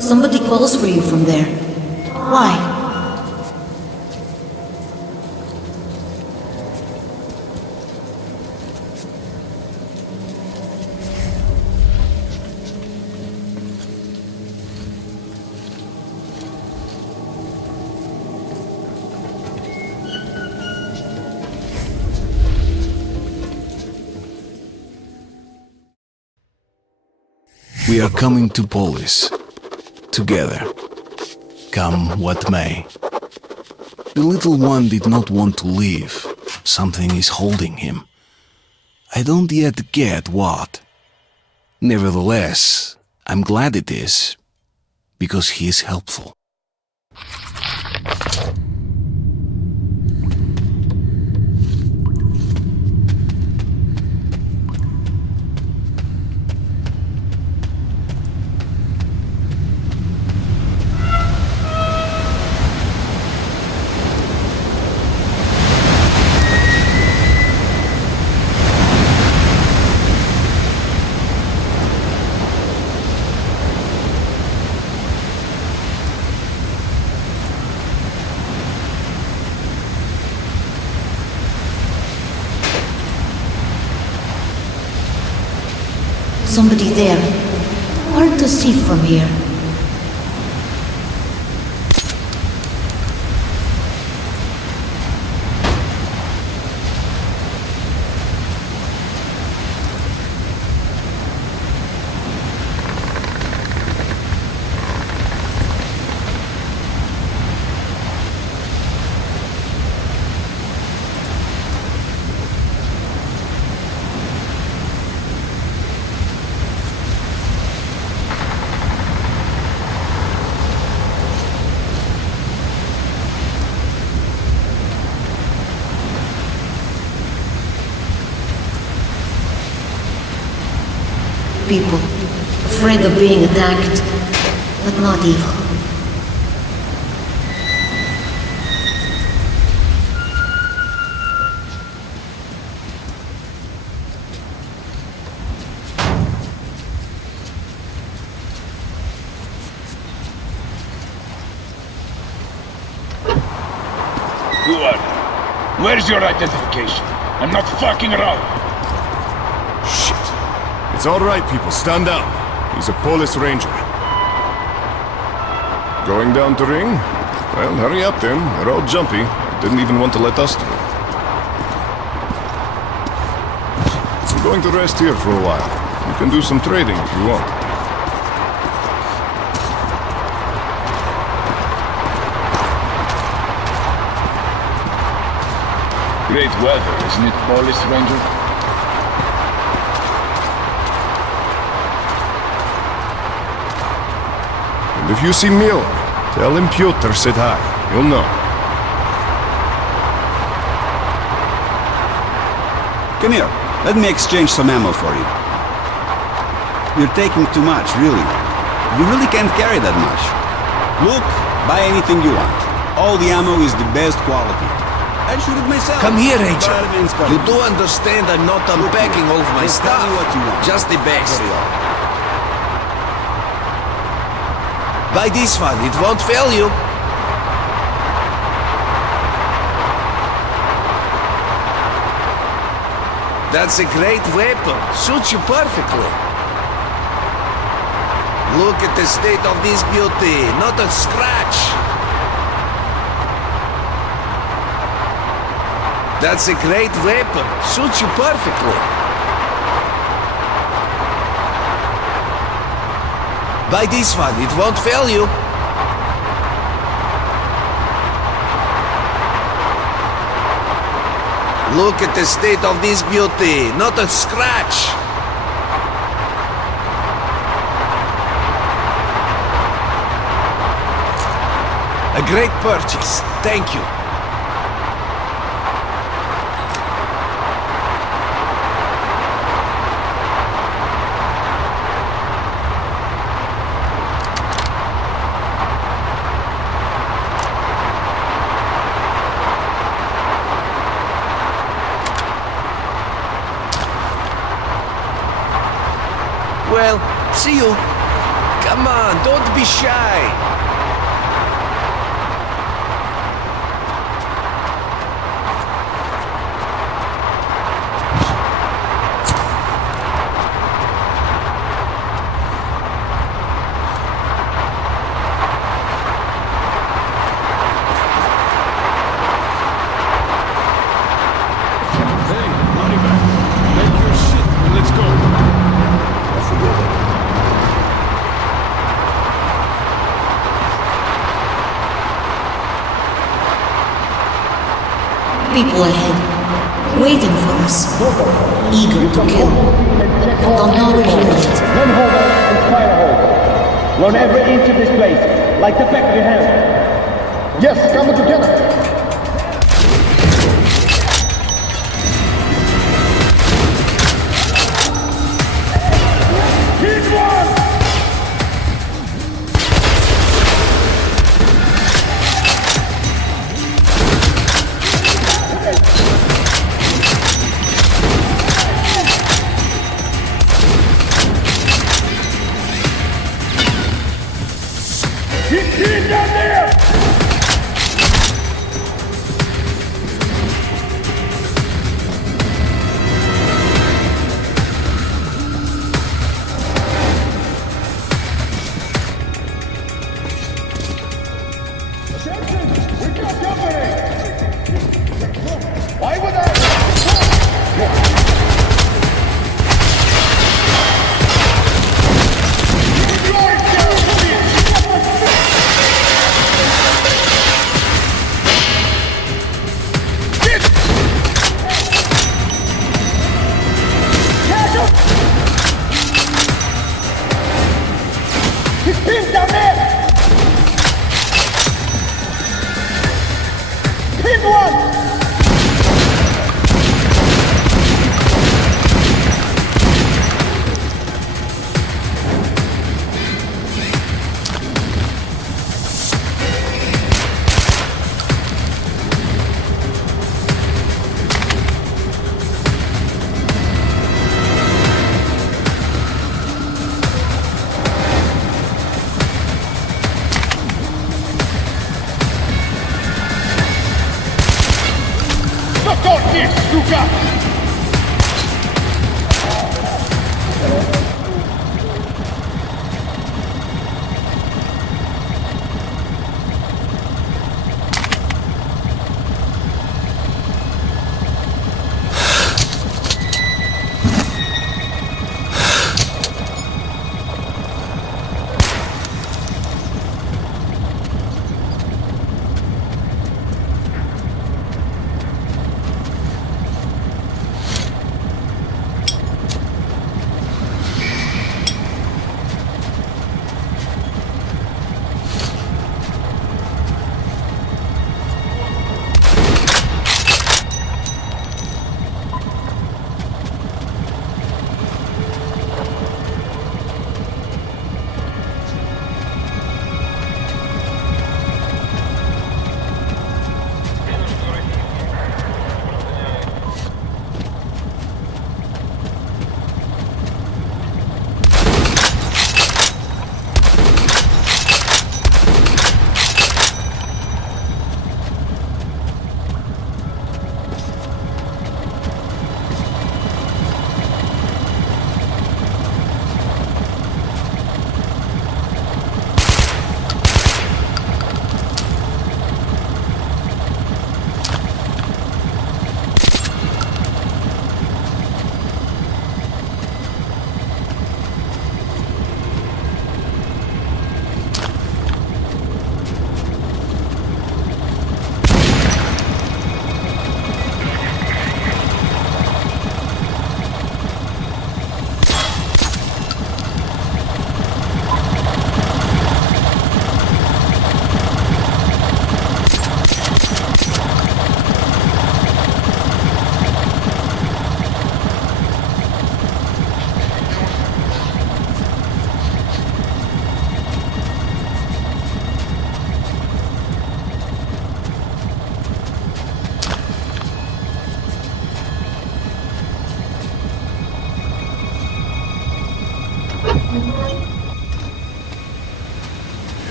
Somebody calls for you from there. Why? We are coming to Polis. Together. Come what may. The little one did not want to leave. Something is holding him. I don't yet get what. Nevertheless, I'm glad it is, because he is helpful. Somebody there. Hard to see from here. People, afraid of being attacked, but not evil. Who are you? Where's your identification? I'm not fucking around. Shit. It's all right, people. Stand down. He's a Polis ranger. Going down to ring? Well, hurry up then. They're all jumpy. Didn't even want to let us through. So I'm going to rest here for a while. You can do some trading if you want. Great weather, isn't it, Polis Ranger? And if you see Miller, tell him Pyotr said hi. He'll know. Come here. Let me exchange some ammo for you. You're taking too much, really. You really can't carry that much. Look, buy anything you want. All the ammo is the best quality. I shoot it myself. Come here, Ranger. But You do understand I'm not unpacking all of my Just stuff. tell me what you want. Just the best. Very well. Buy this one, it won't fail you. That's a great weapon. Suits you perfectly. Look at the state of this beauty. Not a scratch. That's a great weapon. Suits you perfectly. Buy this one, it won't fail you. Look at the state of this beauty. Not a scratch. A great purchase. Thank you. Well, see you. Come on, don't be shy. People ahead, waiting for us, eager to kill. Don't know we're here yet. Run holder and fire hold. Learn every inch of this place, like the back of your hand. Yes, coming together.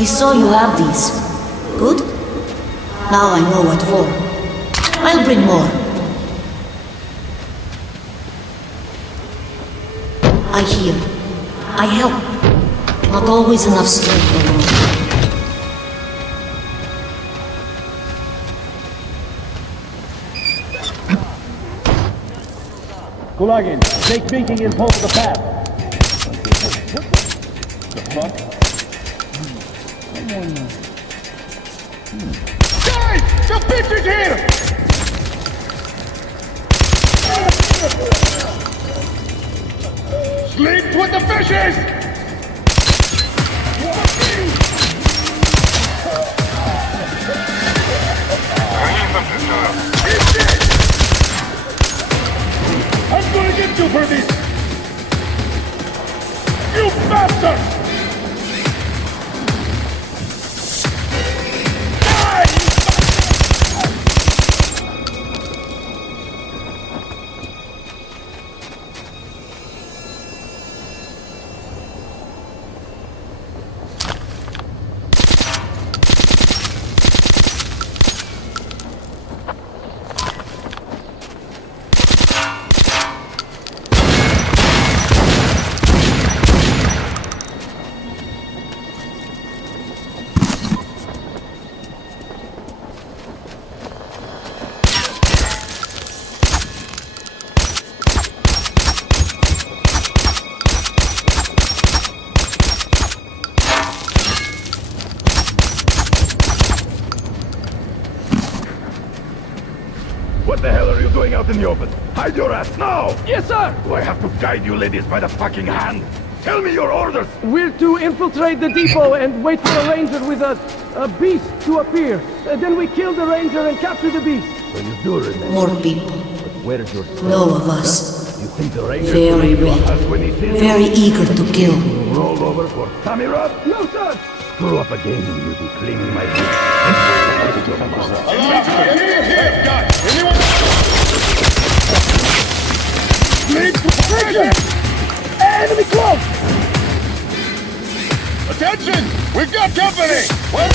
I saw you have these. Good? Now I know what for. I'll bring more. I heal. I help. Not always enough strength alone. Kulagin, take Viking and hold the path. The fuck? Guys! The bitch is here! Sleep with the fishes! He's dead! I'm gonna get you for this! You bastard! What the hell are you doing out in the open? Hide your ass now! Yes, sir! Do I have to guide you ladies by the fucking hand? Tell me your orders! We're to infiltrate the depot and wait for a ranger with a beast to appear. Then we kill the ranger and capture the beast. So you do remember. More people. Where's your No of us. You think the ranger Very will red. us when he sees Very you? eager to kill. Roll over for Tommy Rob? No, sir! Screw up again and you'll be cleaning my beast. Enemy close! Attention! We've got company! What?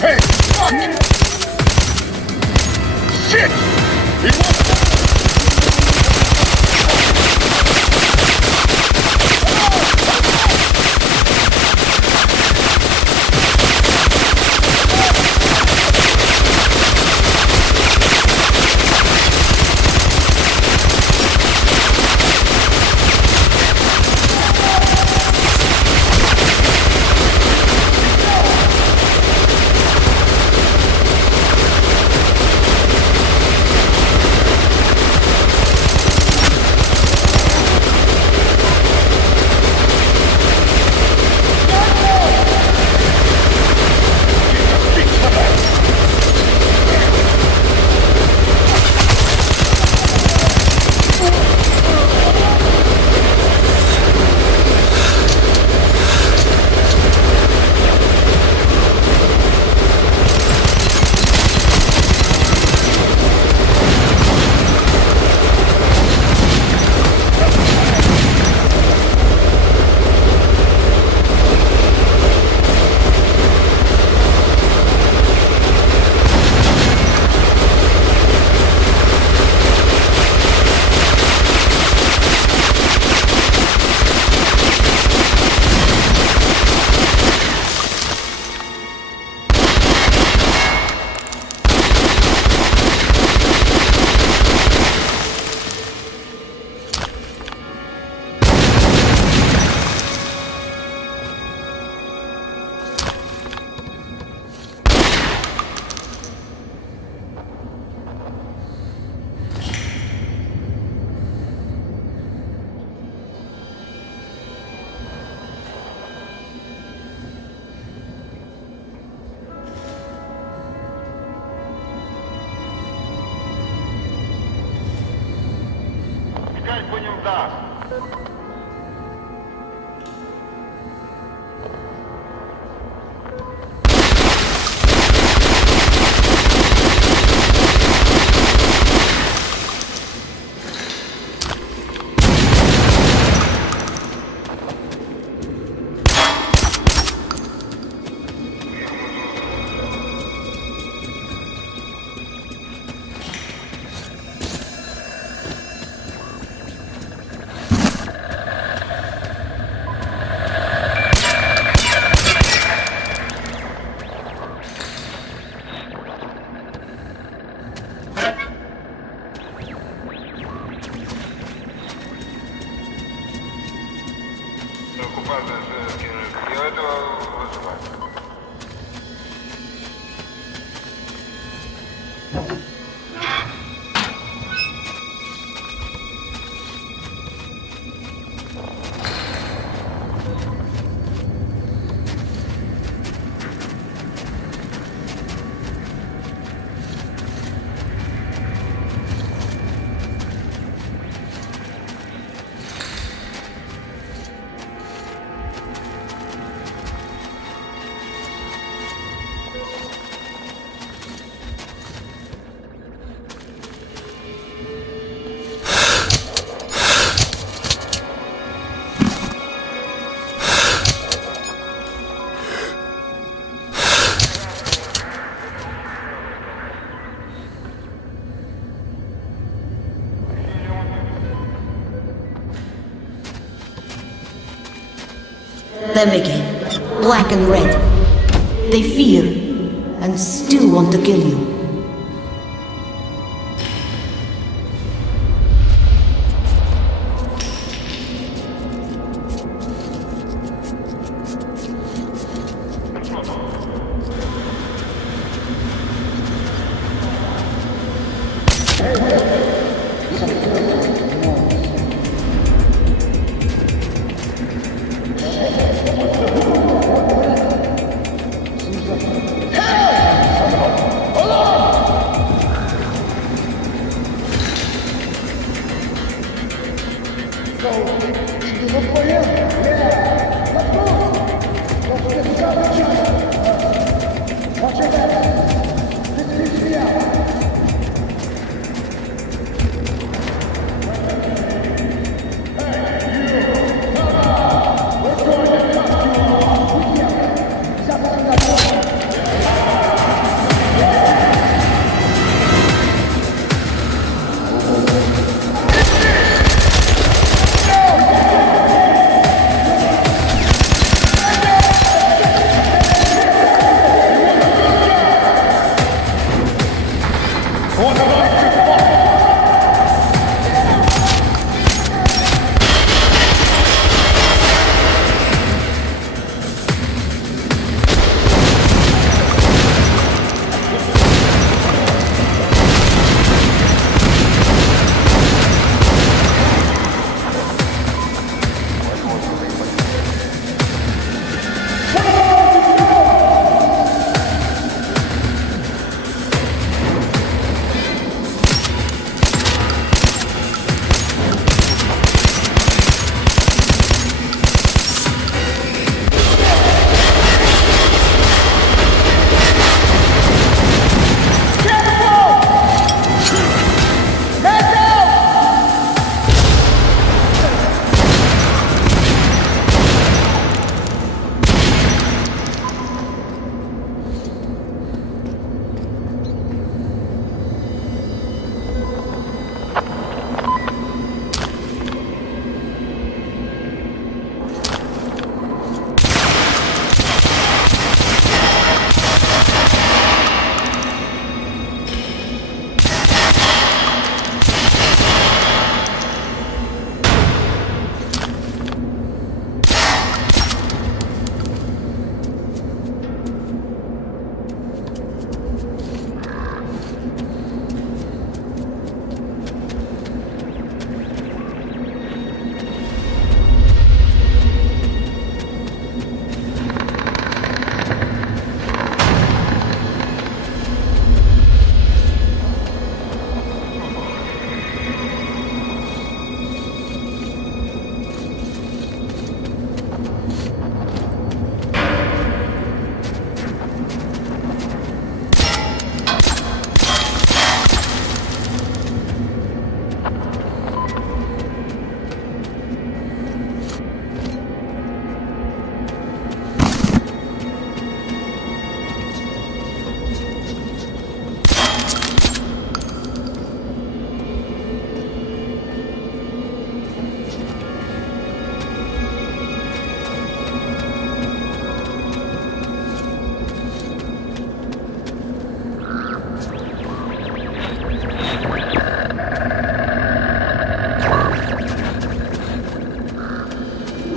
Hey! Fuck! Shit! He wants... Them again. Black and red. They fear and still want to kill you.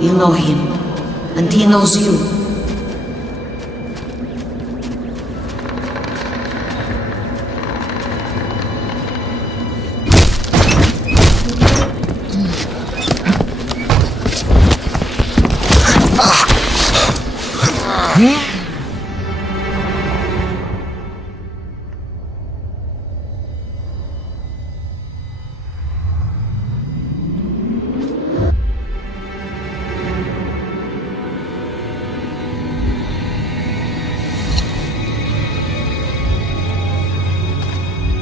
You know him, and he knows you.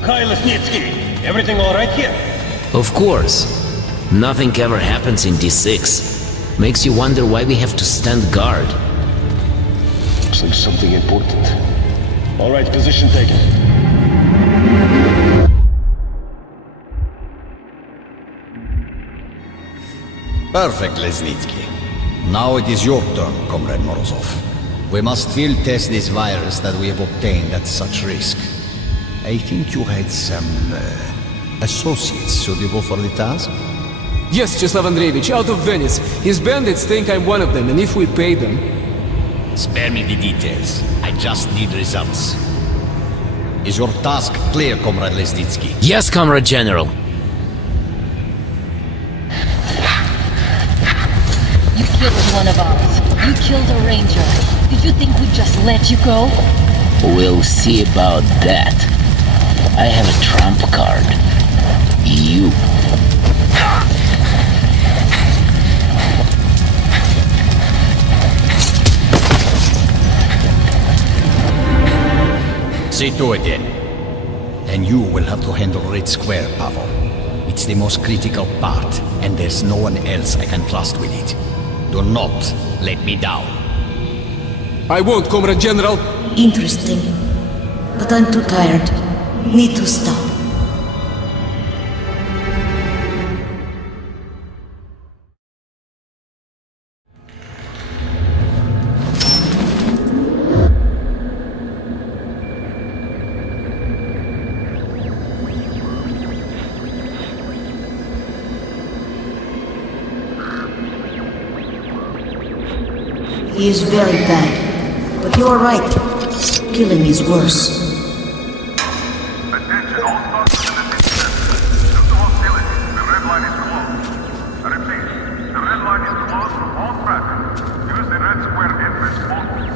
Hi, Lesnitsky. Everything all right here? Of course. Nothing ever happens in D6. Makes you wonder why we have to stand guard. Looks like something important. All right, position taken. Perfect, Lesnitsky. Now it is your turn, Comrade Morozov. We must field test this virus that we have obtained at such risk. I think you had some associates suitable for the task? Yes, Czeslaw Andreevich, out of Venice. His bandits think I'm one of them, and if we pay them... Spare me the details. I just need results. Is your task clear, Comrade Lesnitsky? Yes, Comrade General. You killed one of ours. You killed a ranger. Did you think we'd just let you go? We'll see about that. I have a trump card. You. See to it then. And you will have to handle Red Square, Pavel. It's the most critical part, and there's no one else I can trust with it. Do not let me down. I won't, Comrade General. Interesting. But I'm too tired. Need to stop. He is very bad, but you are right. Killing is worse. Attention, all stockmen in the city. Due to hostilities, the red line is closed. I repeat, the red line is closed for all traffic. Use the Red Square entrance only.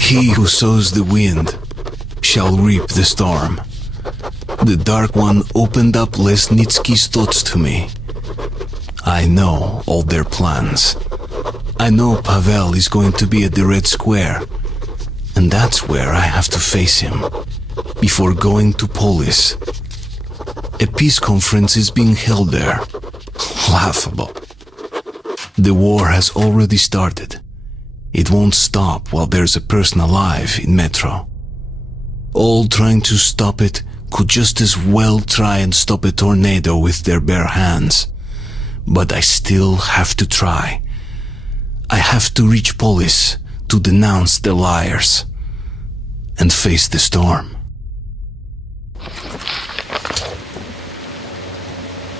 He who sows the wind shall reap the storm. The Dark One opened up Lesnitsky's thoughts to me. I know all their plans. I know Pavel is going to be at the Red Square, and that's where I have to face him, before going to Polis. A peace conference is being held there. Laughable. The war has already started. It won't stop while there's a person alive in Metro. All trying to stop it could just as well try and stop a tornado with their bare hands. But I still have to try. I have to reach Polis to denounce the liars and face the storm.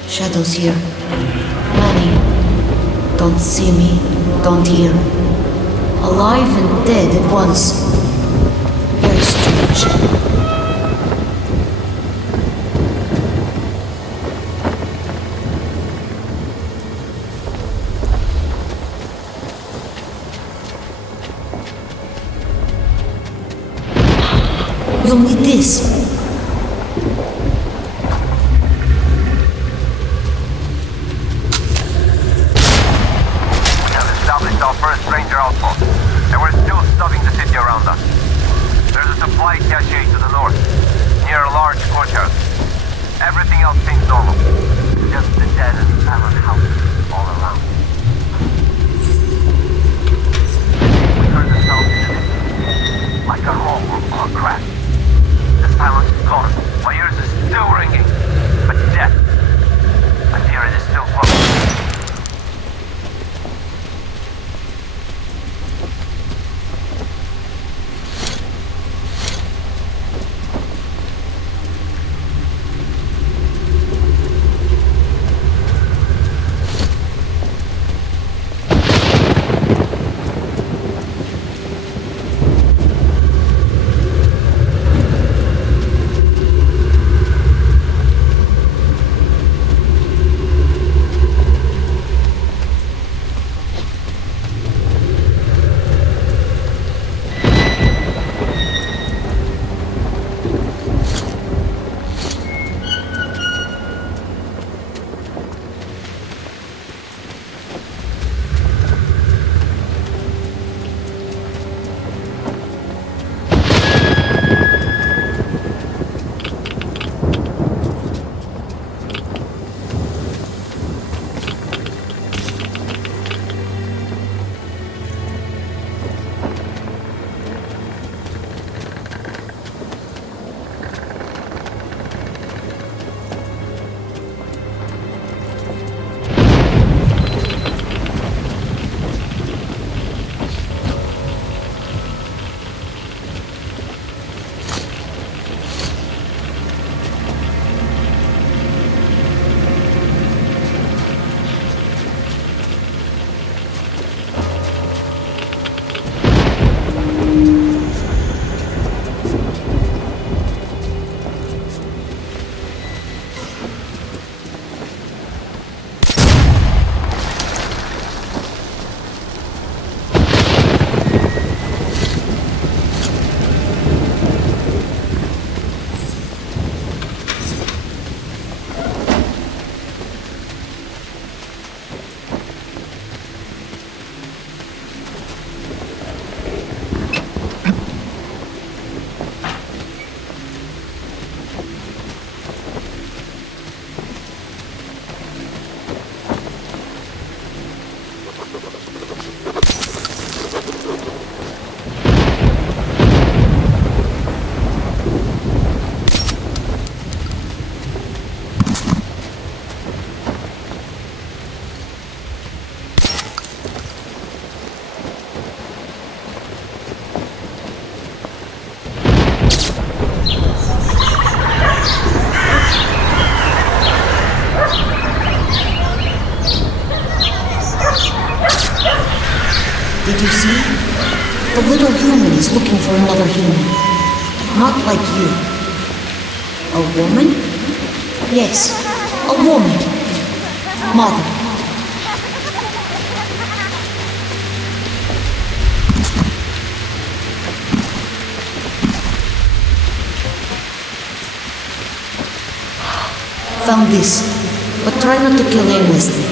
Shadows here. Many. Don't see me, don't hear. Alive and dead at once. Very strange. You'll need this. Our first Ranger outpost, and we're still stuffing the city around us. There's a supply cache to the north, near a large courtyard. Everything else seems normal. Just the dead and silent houses all around. We heard the sound in the distance, like a roar or a crash. The silence Did you see? The little human is looking for another human. Not like you. A woman? Yes, a woman. Mother. Found this, but try not to kill aimlessly.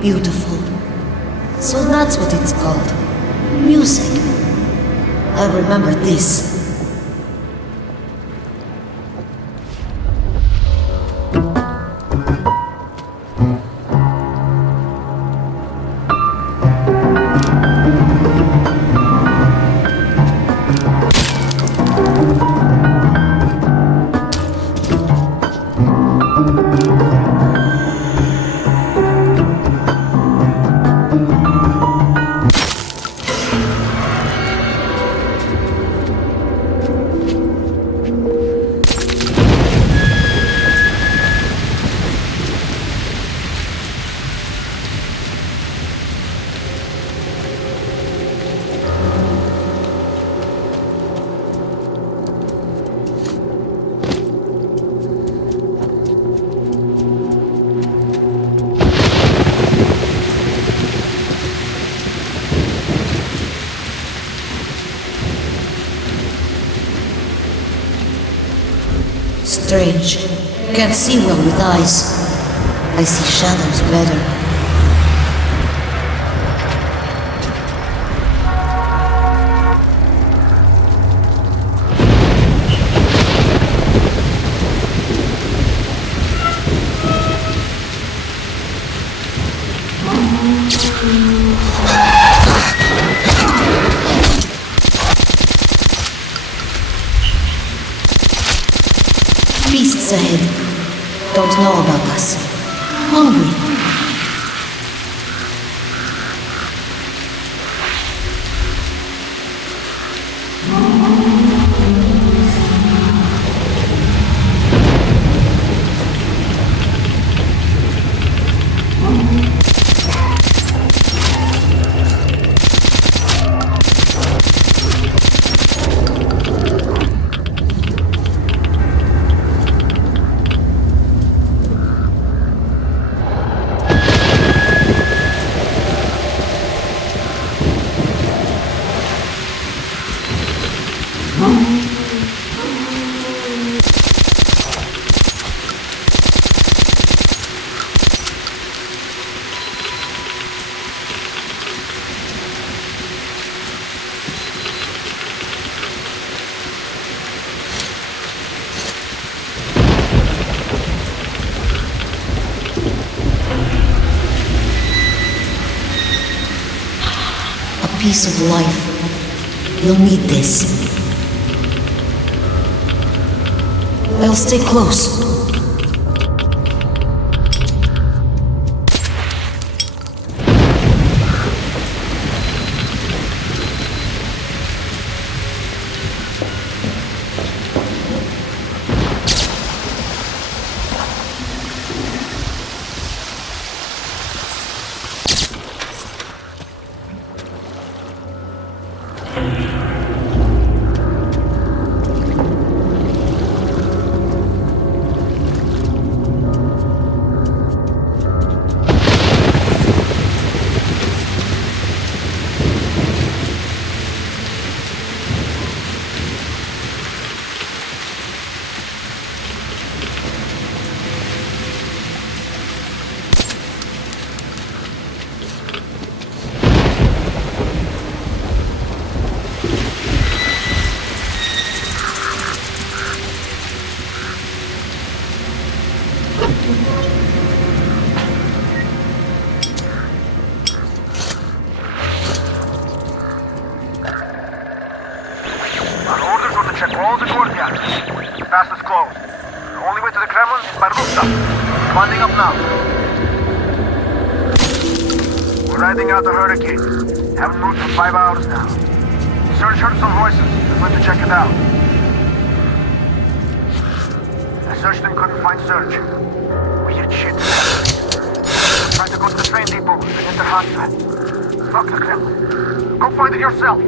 Beautiful. So that's what it's called. Music. I remember this. strange. Can't see well with eyes. I see shadows better. Beasts ahead. Don't know about us. Hungry. Piece of life. We'll need this. I'll stay close. Pass is closed. The only way to the Kremlin is by rooftop. Winding up now. We're riding out the hurricane. Haven't moved for 5 hours now. Serge heard some voices and went to check it out. I searched and couldn't find Serge. Weird shit. Tried to go to the train depot and enter Hansa. Fuck the Kremlin. Go find it yourself.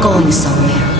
we're going somewhere.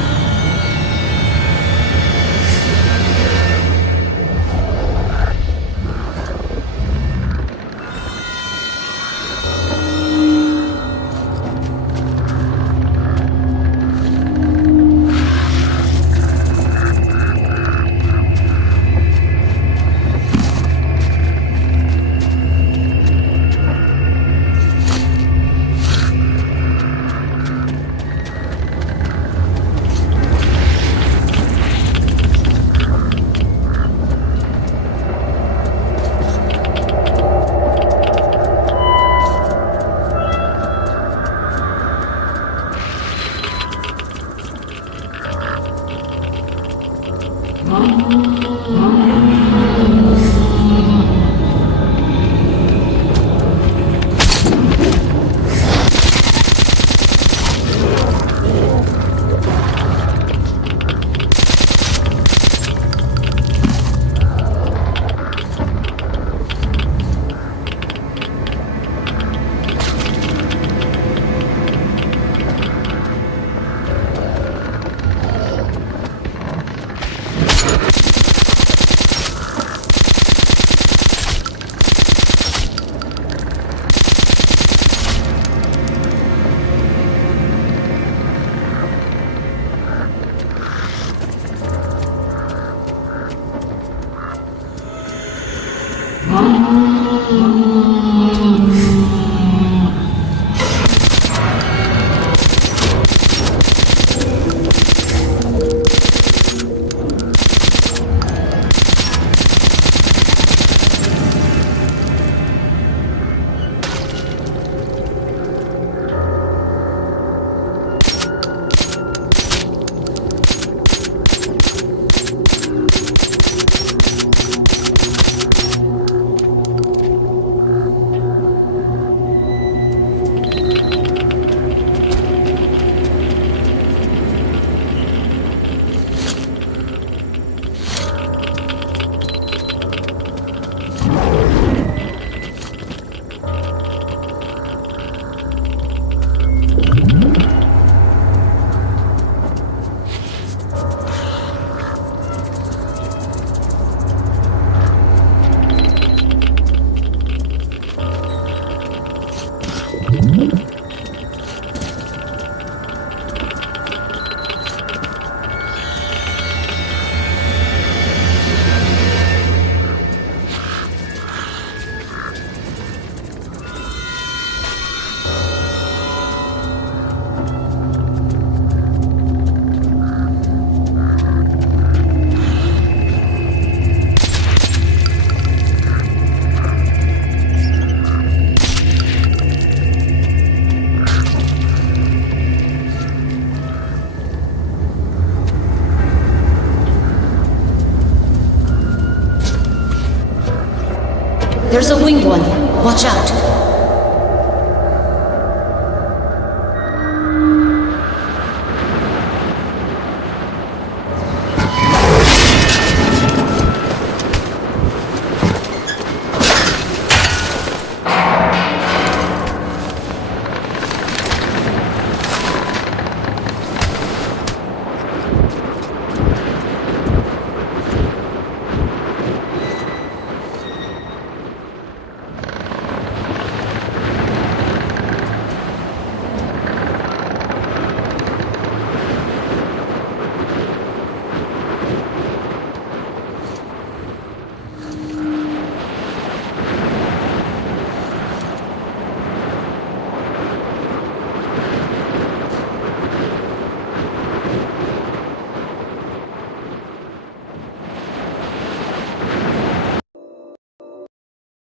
There's a winged one. Watch out.